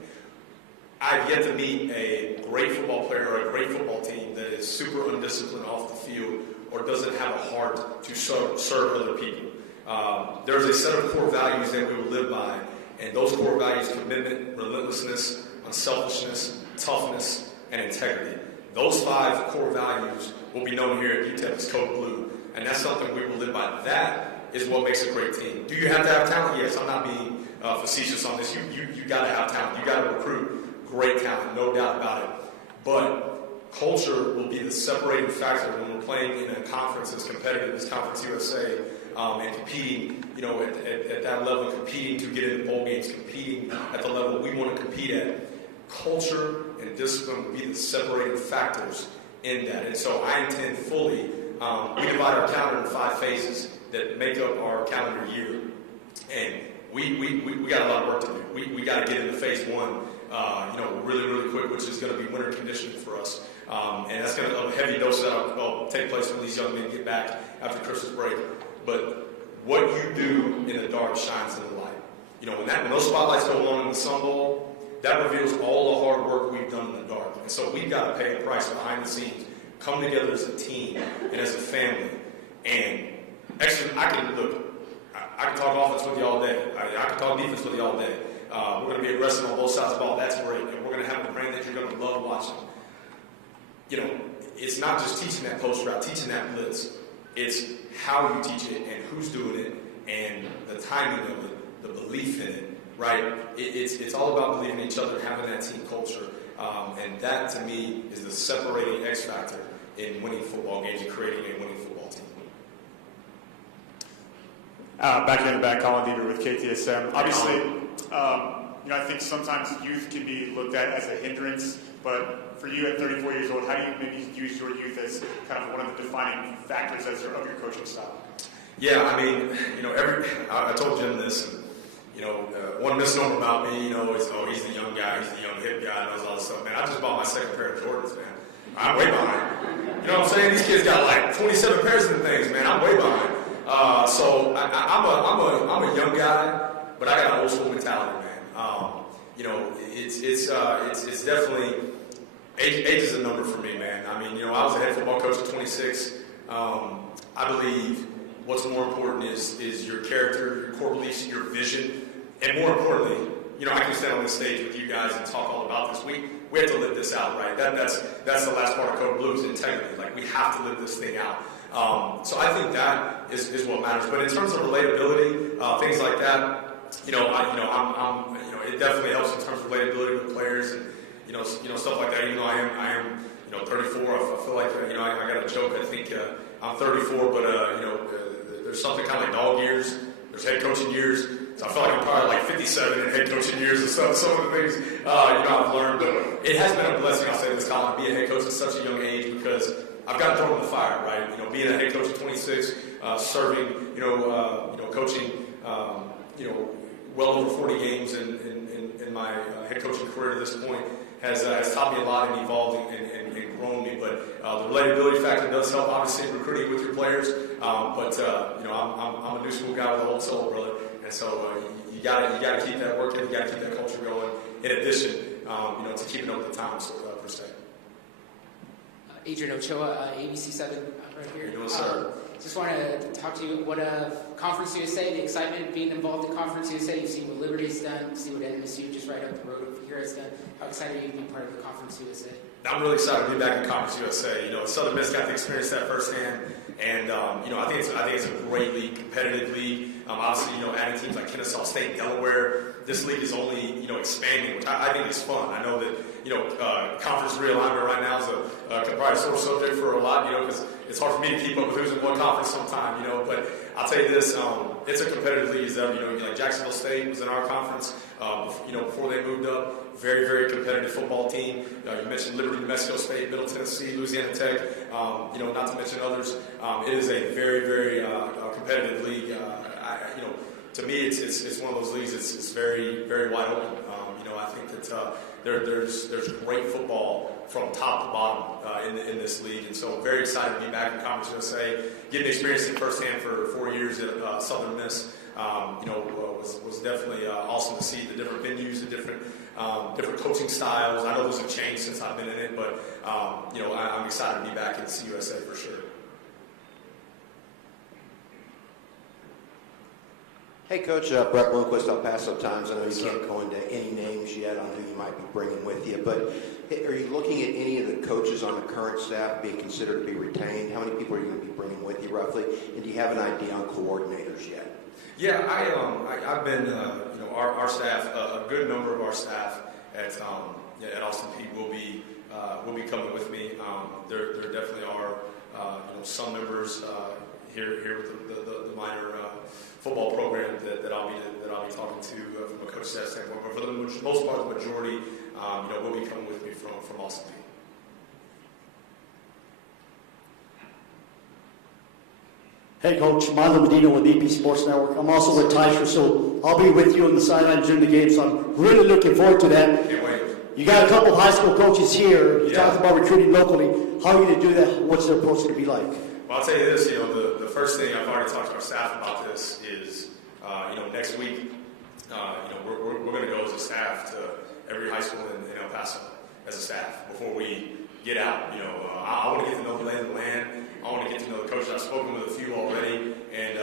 I've yet to meet a great football player or a great football team that is super undisciplined off the field or doesn't have a heart to serve other people. There's a set of core values that we will live by, and those core values: commitment, relentlessness, unselfishness, toughness, and integrity. Those 5 core values will be known here at UTEP as Code Blue, and that's something we will live by. That is what makes a great team. Do you have to have talent? Yes, I'm not being facetious on this. You got to have talent. You got to recruit great talent, no doubt about it. But culture will be the separating factor when we're playing in a conference as competitive as Conference USA, and competing, you know, at that level, competing to get into bowl games, competing at the level we want to compete at. Culture and discipline will be the separating factors in that. And so I intend fully, we divide our calendar in 5 phases that make up our calendar year. And we got a lot of work to do. We got to get into phase 1, really, really quick, which is going to be winter conditioning for us. And that's going to, a heavy dose that will take place when these young men get back after Christmas break. But what you do in the dark shines in the light. You know, when those spotlights go on in the Sun Bowl, that reveals all the hard work we've done in the dark. And so we've got to pay the price behind the scenes, come together as a team and as a family. And actually, I can talk offense with you all day. I can talk defense with you all day. We're going to be aggressive on both sides of the ball. That's great. And we're going to have a brand that you're going to love watching. You know, it's not just teaching that post route, teaching that blitz. It's how you teach it and who's doing it and the timing of it, the belief in it, right? It's all about believing in each other, having that team culture. And that, to me, is the separating X factor in winning football games and creating a winning football team. Back in the back, Colin Deaver with KTSM. Obviously, I think sometimes youth can be looked at as a hindrance, but for you at 34 years old, how do you maybe use your youth as kind of one of the defining factors of your coaching style? Yeah, I mean, I told Jim this, and, one misnomer about me, is, he's the young guy, he's the young hip guy, knows all this stuff. Man, I just bought my second pair of Jordans, man. I'm way behind. You know what I'm saying? These kids got like 27 pairs of things, man. I'm way behind. So I'm a young guy, but I got an old school mentality, man. It's definitely age is a number for me, man. I mean, I was a head football coach at 26. I believe what's more important is your character, your core beliefs, your vision, and more importantly, I can stand on this stage with you guys and talk all about this. We have to live this out, right? That's the last part of Code Blue is integrity. Like, we have to live this thing out. So I think that is what matters. But in terms of relatability, things like that, it definitely helps in terms of relatability with players and stuff like that. Even though I am 34, I feel like I got a joke. I think I'm 34, but there's something kind of like dog years. There's head coaching years. So I feel like I'm probably like 57 in head coaching years and stuff. Some of the things I've learned, but it has been a blessing. I'll say this, Colin, to be a head coach at such a young age because I've got thrown in the fire, right? Being a head coach at 26, serving, coaching, well over 40 games in my head coaching career to this point has taught me a lot and evolved and grown me. But the relatability factor does help, obviously, in recruiting with your players. But I'm a new school guy with a whole soul, brother, and so you gotta keep that working. You gotta keep that culture going. In addition, to keeping up with the times per se. Adrian Ochoa, ABC7, right here. How you doing, sir? Just wanted to talk to you what Conference USA, the excitement of being involved in Conference USA. You've seen what Liberty's done, you see what NSU just right up the road over here has done. How excited are you to be part of the Conference USA? I'm really excited to be back in Conference USA. Southern Miss got to experience that firsthand, and I think it's a great league, competitive league. Obviously, adding teams like Kennesaw State, Delaware, this league is only, expanding, which I think is fun. I know that, conference realignment right now is probably a sore subject for a lot, because it's hard for me to keep up with who's in what conference sometime, but I'll tell you this, it's a competitive league as ever. Like Jacksonville State was in our conference, before they moved up. Very, very competitive football team. You mentioned Liberty, New Mexico State, Middle Tennessee, Louisiana Tech, not to mention others. It is a very, very competitive league. To me, it's one of those leagues. It's very, very wide open. I think that there's great football from top to bottom in this league, and so very excited to be back in Conference USA, getting experience it firsthand for 4 years at Southern Miss. Was definitely awesome to see the different venues, the different coaching styles. I know those have changed since I've been in it, but I'm excited to be back in CUSA for sure. Hey, Coach, Brett Bloomquist, El Paso Times. I know you can't go into any names yet on who you might be bringing with you, but are you looking at any of the coaches on the current staff being considered to be retained? How many people are you going to be bringing with you roughly? And do you have an idea on coordinators yet? Yeah, I've been, our staff, a good number of our staff at Austin Peay will be coming with me. There definitely are, some members here with the minor football program that I'll be talking to from a coach staff standpoint. But for the most part, the majority, will be coming with me from Austin Peay. Hey, Coach, Milo Medina with EP Sports Network. I'm also with Tysher, so I'll be with you on the sidelines during the game, so I'm really looking forward to that. Can't wait. You got a couple of high school coaches here. You Yeah. talked about recruiting locally. How are you going to do that? What's their approach going to be like? Well, I'll tell you this, the first thing I've already talked to our staff about this is, next week, we're going to go as a staff to every high school in El Paso as a staff before we get out. I want to get to know the lay of the land. I want to get to know the coaches. I've spoken with a few already and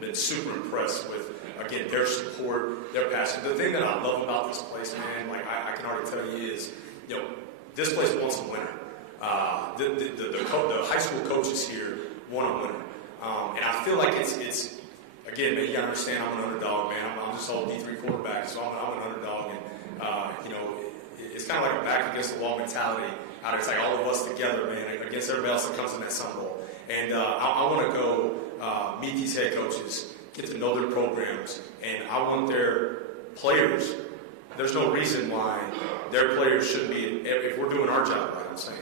been super impressed with, again, their support, their passion. The thing that I love about this place, man, like I can already tell you is, this place wants a winner. The high school coaches here want a winner. And I feel like it's again, man, you gotta understand I'm an underdog, man. I'm just all D3 quarterback, so I'm an underdog. And, it's kind of like a back against the wall mentality. It's like all of us together, man, against everybody else that comes in that Sun Bowl. And I want to go meet these head coaches, get to know their programs, and I want their players. There's no reason why their players shouldn't be, if we're doing our job right, I'm saying,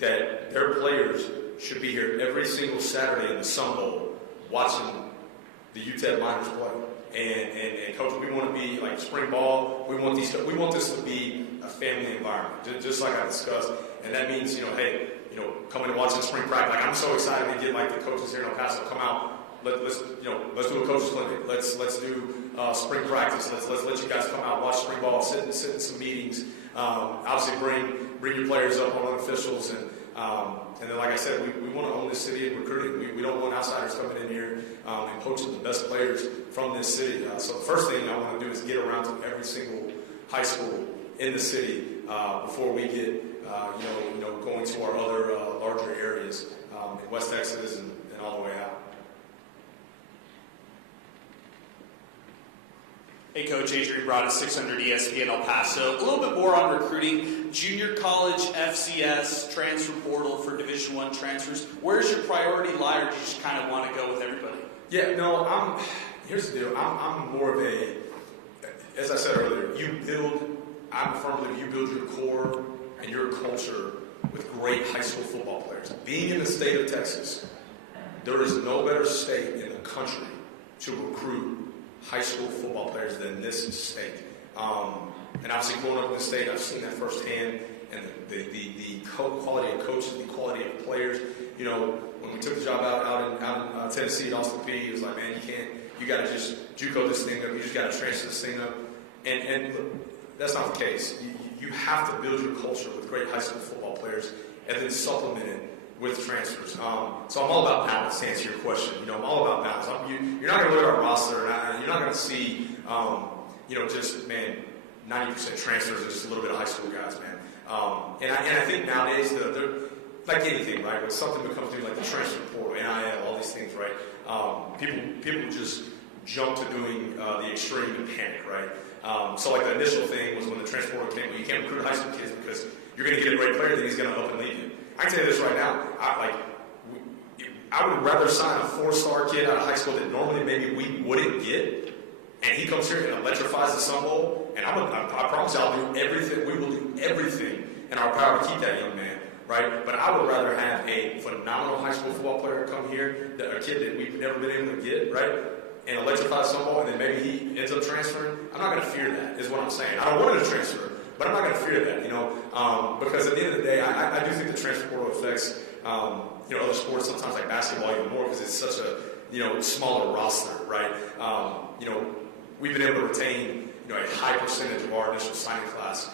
that their players should be here every single Saturday in the Sun Bowl watching the UTEP minors play. And coach, we want to be like spring ball. We want this to be a family environment, just like I discussed. And that means, come in and watch the spring practice. Like, I'm so excited to get like the coaches here in El Paso come out. Let's do a coaches clinic. Let's do spring practice. Let's let you guys come out, watch spring ball, sit in some meetings. Obviously, bring your players up on officials, and then, like I said, we want to own this city and recruiting. We don't want outsiders coming in here and poaching the best players from this city. So the first thing I want to do is get around to every single high school in the city before we get going to our other larger areas in West Texas and all the way out. Hey, Coach, Adrian Broad, 600 ESPN El Paso. A little bit more on recruiting. Junior college, FCS, transfer portal for Division I transfers. Where's your priority lie, or do you just kind of want to go with everybody? Yeah, no, here's the deal. I'm more of a, as I said earlier, I firmly believe you build your core and your culture with great high school football players. Being in the state of Texas, there is no better state in the country to recruit high school football players than this state. And obviously growing up in the state, I've seen that firsthand. And the quality of coaches, the quality of players. When we took the job out in Tennessee at Austin Peay, it was like, man, you got to just JUCO this thing up. You just got to transfer this thing up. And look, that's not the case. You have to build your culture with great high school football players and then supplement it with transfers. So I'm all about balance, to answer your question. I'm all about balance. You're not going to look at our roster, and you're not going to see, just, man, 90% transfers, just a little bit of high school guys, man. And I think nowadays, they're like anything, right? When something becomes new, like the transfer portal, NIL, all these things, right? People just jump to doing the extreme and panic, right? So like the initial thing was when the transfer portal came, well, you can't recruit high school kids because you're going to get a great player, then he's going to up and leave you. I can tell you this right now, I would rather sign a 4-star kid out of high school that normally maybe we wouldn't get, and he comes here and electrifies the Sun Bowl, and I promise you I'll do everything, we will do everything in our power to keep that young man, right? But I would rather have a phenomenal high school football player come here, a kid that we've never been able to get, right? And electrify the Sun Bowl, and then maybe he ends up transferring. I'm not going to fear that, is what I'm saying. I don't want him to transfer, but I'm not going to fear that, because at the end of the day, I do think the transfer portal affects, other sports sometimes like basketball even more because it's such a, smaller roster, right? We've been able to retain, a high percentage of our initial signing class,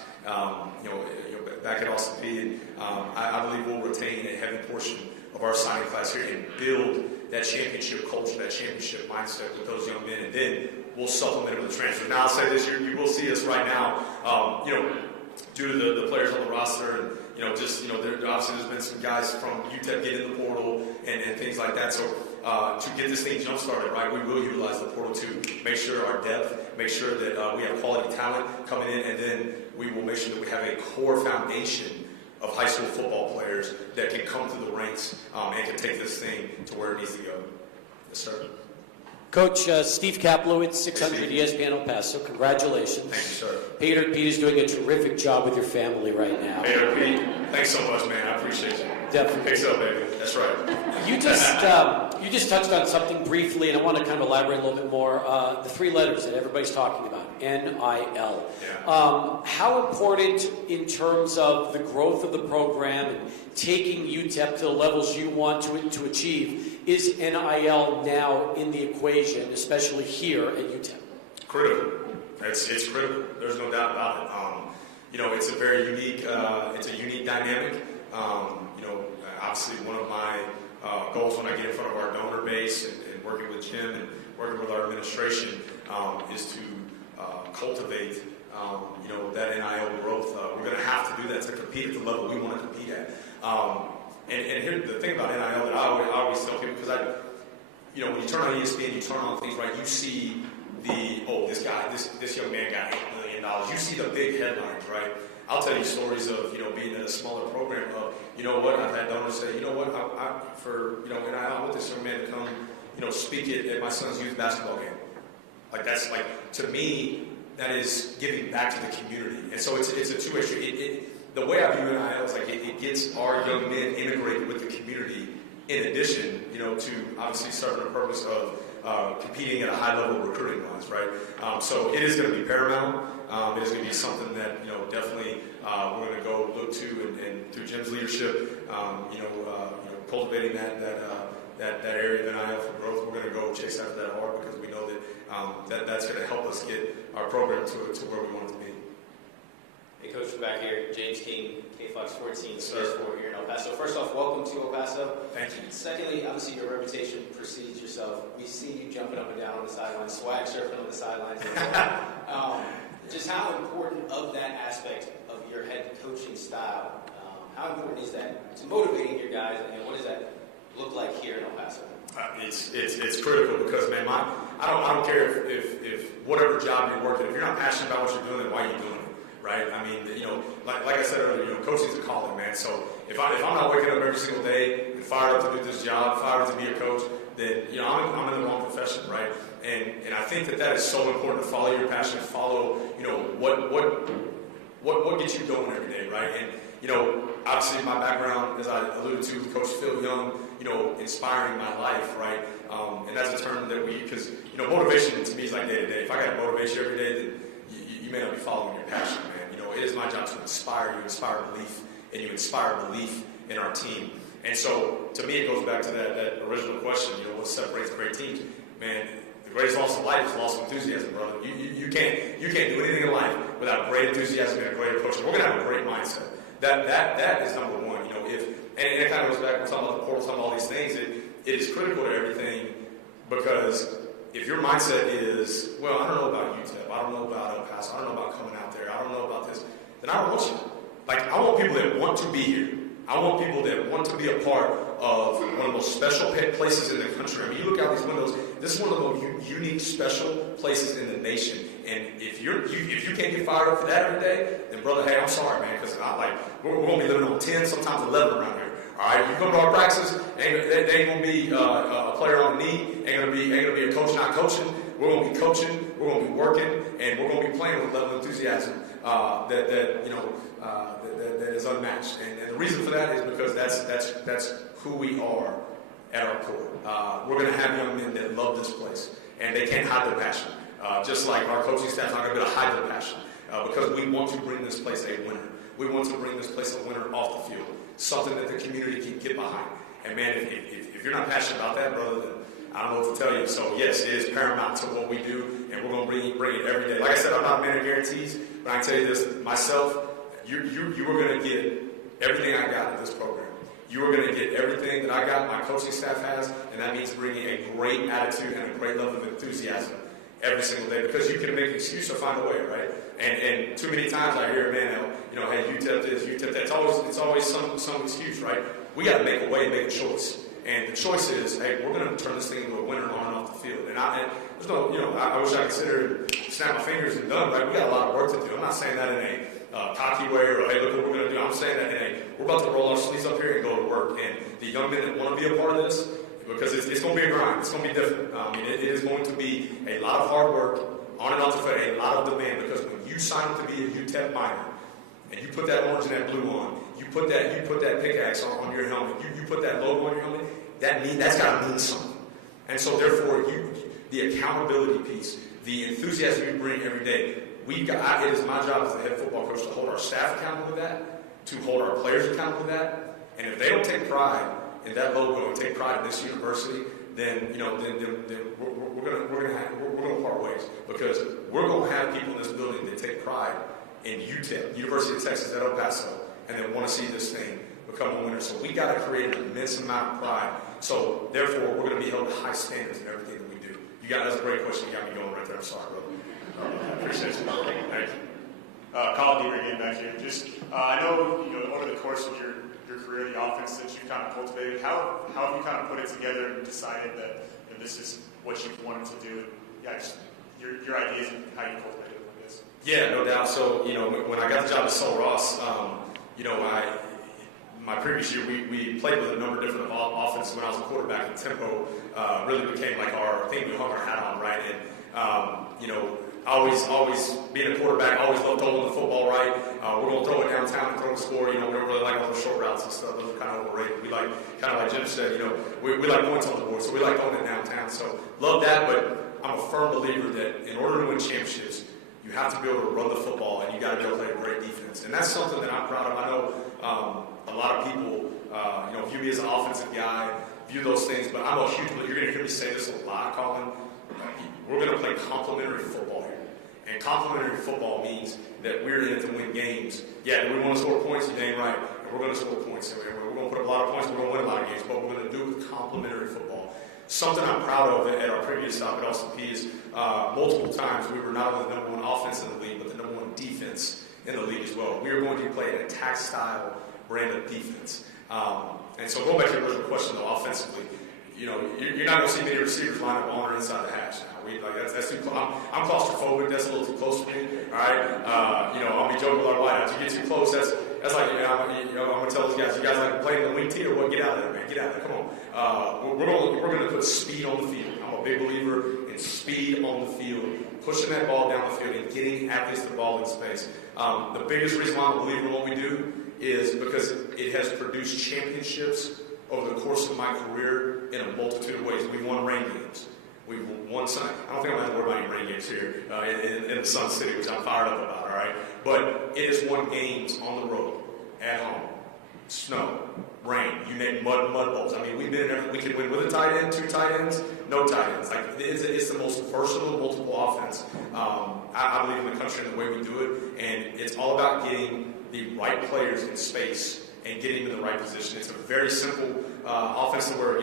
back at Austin Peay, and I believe we'll retain a heavy portion of our signing class here and build that championship culture, that championship mindset with those young men, and then we'll supplement it with a transfer. Now, I'll say this, you will see us right now, due to the players on the roster, and there obviously there's been some guys from UTEP get in the portal and things like that. So to get this thing jump started, right, we will utilize the portal to make sure our depth, make sure that we have quality talent coming in, and then we will make sure that we have a core foundation of high school football players that can come through the ranks and can take this thing to where it needs to go. Yes, sir. Coach, Steve Kaplowitz, 600 ESPN El Paso. Congratulations. Thank you, sir. Peter P is doing a terrific job with your family right now. Peter P, thanks so much, man. I appreciate you. Definitely. Thanks up, baby. That's right. You just touched on something briefly, and I want to kind of elaborate a little bit more. The 3 letters that everybody's talking about, NIL. Yeah. How important in terms of the growth of the program and taking UTEP to the levels you want to achieve is NIL now in the equation, especially here at UTEP? Critical. It's critical. There's no doubt about it. It's a very unique, dynamic. Obviously one of my goals when I get in front of our donor base and working with Jim and working with our administration is to cultivate, that NIL growth. We're going to have to do that to compete at the level we want to compete at. And here's the thing about NIL that I always tell people, because when you turn on ESPN, you turn on things, right? You see this young man got $8 million. You see the big headlines, right? I'll tell you stories of, being in a smaller program of, I've had donors say, NIL, I want this young man to come, speak at my son's youth basketball game. To me, that is giving back to the community. And so it's a two-way street. The way I view NIL is it gets our young men integrated with the community in addition, to obviously serving the purpose of competing at a high level recruiting-wise, right? So it is going to be paramount. It is going to be something that, definitely we're going to go look to, and through Jim's leadership, cultivating that area of NIL for growth, we're going to go chase after that hard because we know that that's going to help us get our program to where we want it to be. Hey, Coach, back here, James King, KFOX 14, Space 4 here in El Paso. First off, welcome to El Paso. Thank you. Secondly, obviously your reputation precedes yourself. We've seen you jumping up and down on the sidelines, swag surfing on the sidelines. Just how important of that aspect of your head coaching style, how important is that to motivating your guys, and what does that look like here in El Paso? It's critical because, man, I don't care if whatever job you're working, if you're not passionate about what you're doing, then why are you doing it? Right? I mean, like I said earlier, coaching's a calling, man. So if I'm not waking up every single day and fired up to do this job, fired up to be a coach, then I'm in the wrong profession, right? And I think that is so important to follow your passion, follow what gets you going every day, right? And obviously my background, as I alluded to, with Coach Phil Young, inspiring my life, right? And that's a term that because motivation to me is like day to day. If I got to motivate you every day, then you may not be following your passion, man. It is my job to inspire you, inspire belief, and you inspire belief in our team. And so, to me, it goes back to that original question, what separates great teams? Man, the greatest loss of life is loss of enthusiasm, brother. You can't do anything in life without great enthusiasm and a great approach. We're going to have a great mindset. That is number one. And it kind of goes back, we're talking about the portal, talking about all these things. It is critical to everything because if your mindset is, well, I don't know about UTEP, I don't know about El Paso, I don't know about coming out there, I don't know about this, then I don't want you. I want people that want to be here. I want people that want to be a part of one of the most special places in the country. I mean, you look out these windows, this is one of the most unique, special places in the nation. And if you can't get fired up for that every day, then brother, hey, I'm sorry, man, because we're going to be living on 10, sometimes 11 around here. All right, you come to our practices, they ain't going to be a player on the knee, ain't going to be a coach not coaching. We're going to be coaching, we're going to be working, and we're going to be playing with a level of enthusiasm that is unmatched. And the reason for that is because that's who we are at our core. We're going to have young men that love this place, and they can't hide their passion. Just like our coaching staff's not going to be able to hide their passion, because we want to bring this place a winner. We want to bring this place a winner off the field, something that the community can get behind. And man, if you're not passionate about that, brother, then I don't know what to tell you. So yes, it is paramount to what we do, and we're going to bring it every day. Like I said, I'm not a man of guarantees, but I can tell you this myself: you are going to get everything I got in this program. You are going to get everything that I got, my coaching staff has, and that means bringing a great attitude and a great level of enthusiasm every single day, because you can make an excuse or find a way, right? And too many times I hear, man, hey, UTEP this, UTEP that. It's always some excuse, right? We got to make a way and make a choice. And the choice is, hey, we're going to turn this thing into a winner on and off the field. And there's no, I wish I could sit here and snap my fingers and done, right? We got a lot of work to do. I'm not saying that in a cocky way or, hey, look what we're going to do. I'm saying that in we're about to roll our sleeves up here and go to work. And the young men that want to be a part of this, because it's going to be a grind. It's going to be different. It is going to be a lot of hard work on and off the field, a lot of demand. Because when you sign up to be a UTEP minor, and you put that orange and that blue on, you put that pickaxe on your helmet, you put that logo on your helmet, that's got to mean something. And so therefore, the accountability piece, the enthusiasm you bring every day, it is my job as the head football coach to hold our staff accountable to that, to hold our players accountable to that. And if they don't take pride in that logo and take pride in this university, then we're going to part ways, because we're going to have people in this building that take pride in UTEP, University of Texas at El Paso, and then want to see this thing become a winner. So we got to create an immense amount of pride. So therefore, we're going to be held to high standards in everything that we do. That's a great question. You got me going right there. I'm sorry, brother. I appreciate it. Thank you. Colin Deaver again back here. Just I know over the course of your career, the offense that you've kind of cultivated, how have you kind of put it together and decided that this is what you wanted to do? Yeah, just your ideas and how you cultivated it, I guess. Yeah, no doubt. So when I got the job at Sol Ross, my previous year we played with a number of different offenses. When I was a quarterback, and tempo really became like our thing we hung our hat on, right? And always being a quarterback, always loved throwing the football right. We're going to throw it downtown and throw the score. We don't really like all the short routes and stuff. Those are kind of overrated. We like, kind of like Jim said, we like points on the board, so we like throwing it downtown. So love that, but I'm a firm believer that in order to win championships, you have to be able to run the football, and you got to be able to play a great defense. And that's something that I'm proud of. I know a lot of people, view me as an offensive guy, view those things, but I'm a huge believer. You're going to hear me say this a lot, Colin. We're going to play complementary football here. And complementary football means that we're in it to win games. Yeah, do we want to score points? You're dang right. And we're going to score points. We're going to put up a lot of points. We're going to win a lot of games. But we're going to do it with complementary football. Something I'm proud of at our previous stop at Austin Peay is multiple times we were not only the number one offense in the league, but the number one defense in the league as well. We are going to play an attack-style brand of defense. And so going back to your original question, though, offensively, you're not going to see many receivers line up on or inside the hash now. That's too close. I'm claustrophobic. That's a little too close for me. All right. I'll be joking with our wideouts. You get too close, that's like, I'm going to tell those guys, you guys like playing the wing tee or what? Get out of there, man. Get out of there. Come on. We're going to put speed on the field. I'm a big believer in speed on the field, pushing that ball down the field and getting athletes the ball in space. The biggest reason why I'm a believer in what we do is because it has produced championships over the course of my career in a multitude of ways. We've won rain games. We've won some. I don't think I'm going to worry about any rain games here in the Sun City, which I'm fired up about, all right? But it has won games on the road, at home, snow, rain, you name mud bowls. I mean, we've been in every, we can win with a tight end, two tight ends, no tight ends. Like, it's the most versatile, multiple offense, I believe, in the country and the way we do it. And it's all about getting the right players in space and getting them in the right position. It's a very simple offense where,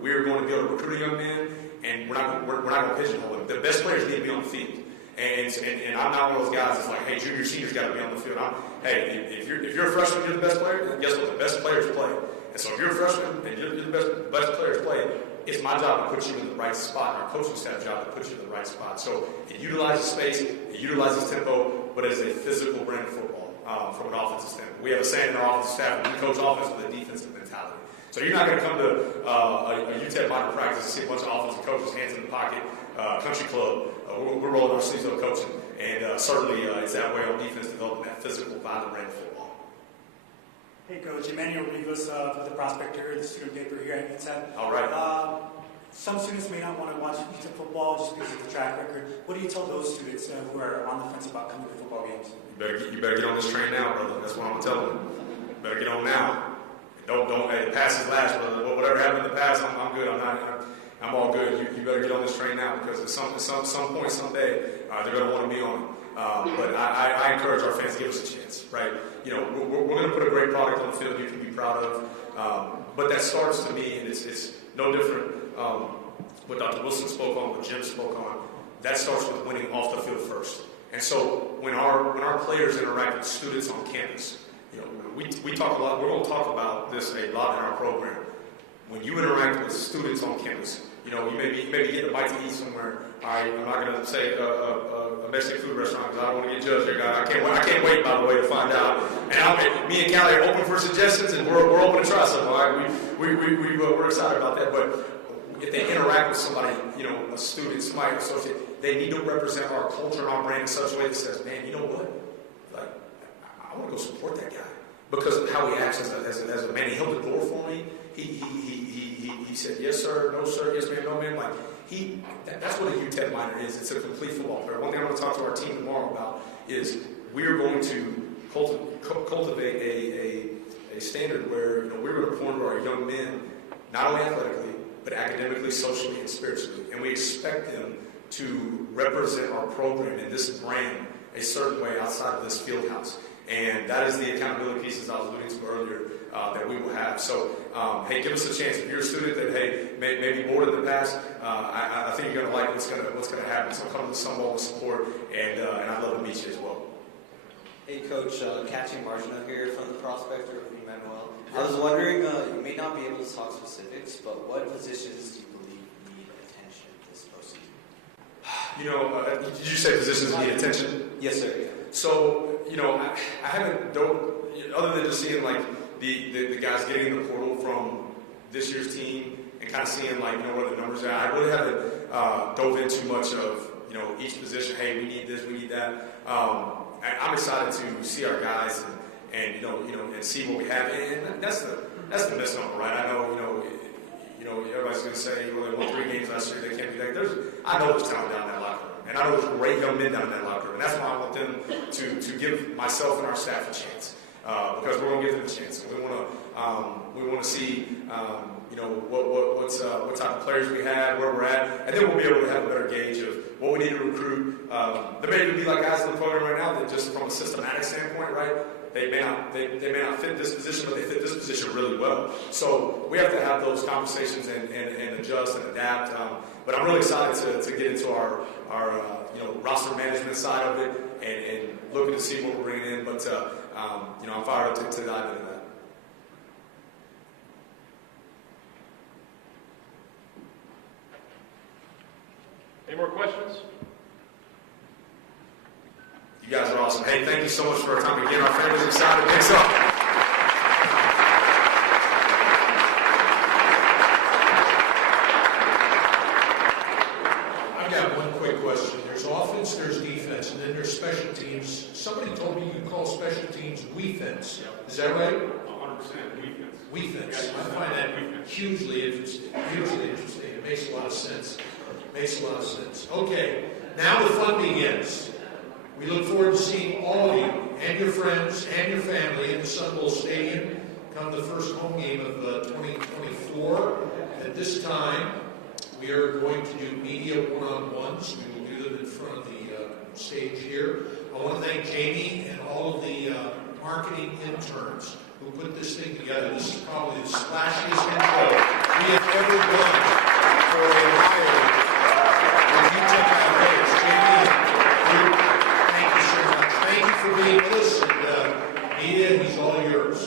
we're going to be able to recruit a young man, and we're not going to pigeonhole him. The best players need to be on the field. And I'm not one of those guys that's like, hey, junior, seniors got to be on the field. If you're a freshman, you're the best player, then guess what? The best players play. And so if you're a freshman and you're the best player to play, it's my job to put you in the right spot. Our coaching staff's job to put you in the right spot. So it utilizes space, it utilizes tempo, but it is a physical brand of football from an offensive standpoint. We have a saying in our offensive staff, we coach offense with a defensive mentality. So you're not going to come to a UTEP minor practice and see a bunch of offensive coaches, hands in the pocket, country club. We're rolling our sleeves up coaching. And certainly it's that way on defense, developing that physical, violent brand of football. Hey, Coach. Emmanuel Rivas, the prospector, the student paper here at UTEP. All right. Some students may not want to watch UTEP football just because of the track record. What do you tell those students who are on the fence about coming to football games? You better get on this train now, brother. That's what I'm going to tell them. You better get on now. Don't hey, the past is last, brother. Whatever happened in the past, I'm good. I'm all good. You better get on this train now because at some point, someday, they're going to want to be on it. But I encourage our fans to give us a chance, right? You know, we're going to put a great product on the field you can be proud of. But that starts to me, and it's no different what Dr. Wilson spoke on, what Jim spoke on. That starts with winning off the field first. And so when our players interact with students on campus, you know, we talk a lot. We're going to talk about this a lot in our program. When you interact with students on campus, you know, you may be getting a bite to eat somewhere. I'm not going to say a Mexican food restaurant because I don't want to get judged here, guys. I can't wait, by the way, to find out. And me and Callie are open for suggestions, and we're open to try something. All right? We're excited about that. But if they interact with somebody, you know, a student, somebody associate, they need to represent our culture and our brand in such a way that says, man, you know what? Like, I want to go support that guy because of how he acts as a man. He held the door for me. He said, yes, sir, no, sir, yes, ma'am, no, ma'am. Like, that's what a UTEP minor is. It's a complete football player. One thing I want to talk to our team tomorrow about is we are going to cultivate a standard where, you know, we're going to pour into our young men, not only athletically, but academically, socially, and spiritually. And we expect them to represent our program and this brand a certain way outside of this field house. And that is the accountability pieces I was alluding to earlier that we will have. So, hey, give us a chance. If you're a student that, hey, may be bored in the past, I think you're going to like what's going to happen. So come to Sunbowl with support, and I'd love to meet you as well. Hey, Coach, Catching Marginal here from the Prospector of Emmanuel. I was wondering, you may not be able to talk specifics, but what positions do you believe need attention this postseason? You know, did you say positions need attention? Yes, sir. So, you know, I haven't other than just seeing like the guys getting in the portal from this year's team and kind of seeing like, you know, what the numbers are. I really haven't dove in too much of, you know, each position. Hey, we need this, we need that. I'm excited to see our guys and you know, and see what we have. And that's the misnomer, right? I know, you know, everybody's going to say, well, they won 3 games last year, they can't be that. I know there's talent down in that locker room. And I know there's great young men down in that locker room. And that's why I want them to give myself and our staff a chance. Because we're going to give them a chance. And we want to see, you know, what type of players we have, where we're at. And then we'll be able to have a better gauge of what we need to recruit. There may even be like guys in the program right now that just from a systematic standpoint, right? They may not fit this position, but they fit this position really well. So we have to have those conversations and adjust and adapt. But I'm really excited to get into our you know, roster management side of it and looking to see what we're bringing in. But you know, I'm fired up to dive into that. Any more questions? You guys are awesome. Hey, thank you so much for our time again. Our family's excited. Thanks up. I've got one quick question. There's offense, there's defense, and then there's special teams. Somebody told me you call special teams we-fence. Is that right? 100% we-fence. We-fence. I find that hugely interesting. It makes a lot of sense. Okay, now the fun begins. We look forward to seeing all of you and your friends and your family in the Sunbowl Stadium come the first home game of 2024. At this time, we are going to do media one-on-ones. We will do them in front of the stage here. I want to thank Jamie and all of the marketing interns who put this thing together. This is probably the splashiest intro we have ever done for a hire with UTEP athletics. Jamie, thank you so much. Thank you for being with us. And Mia, he's all yours.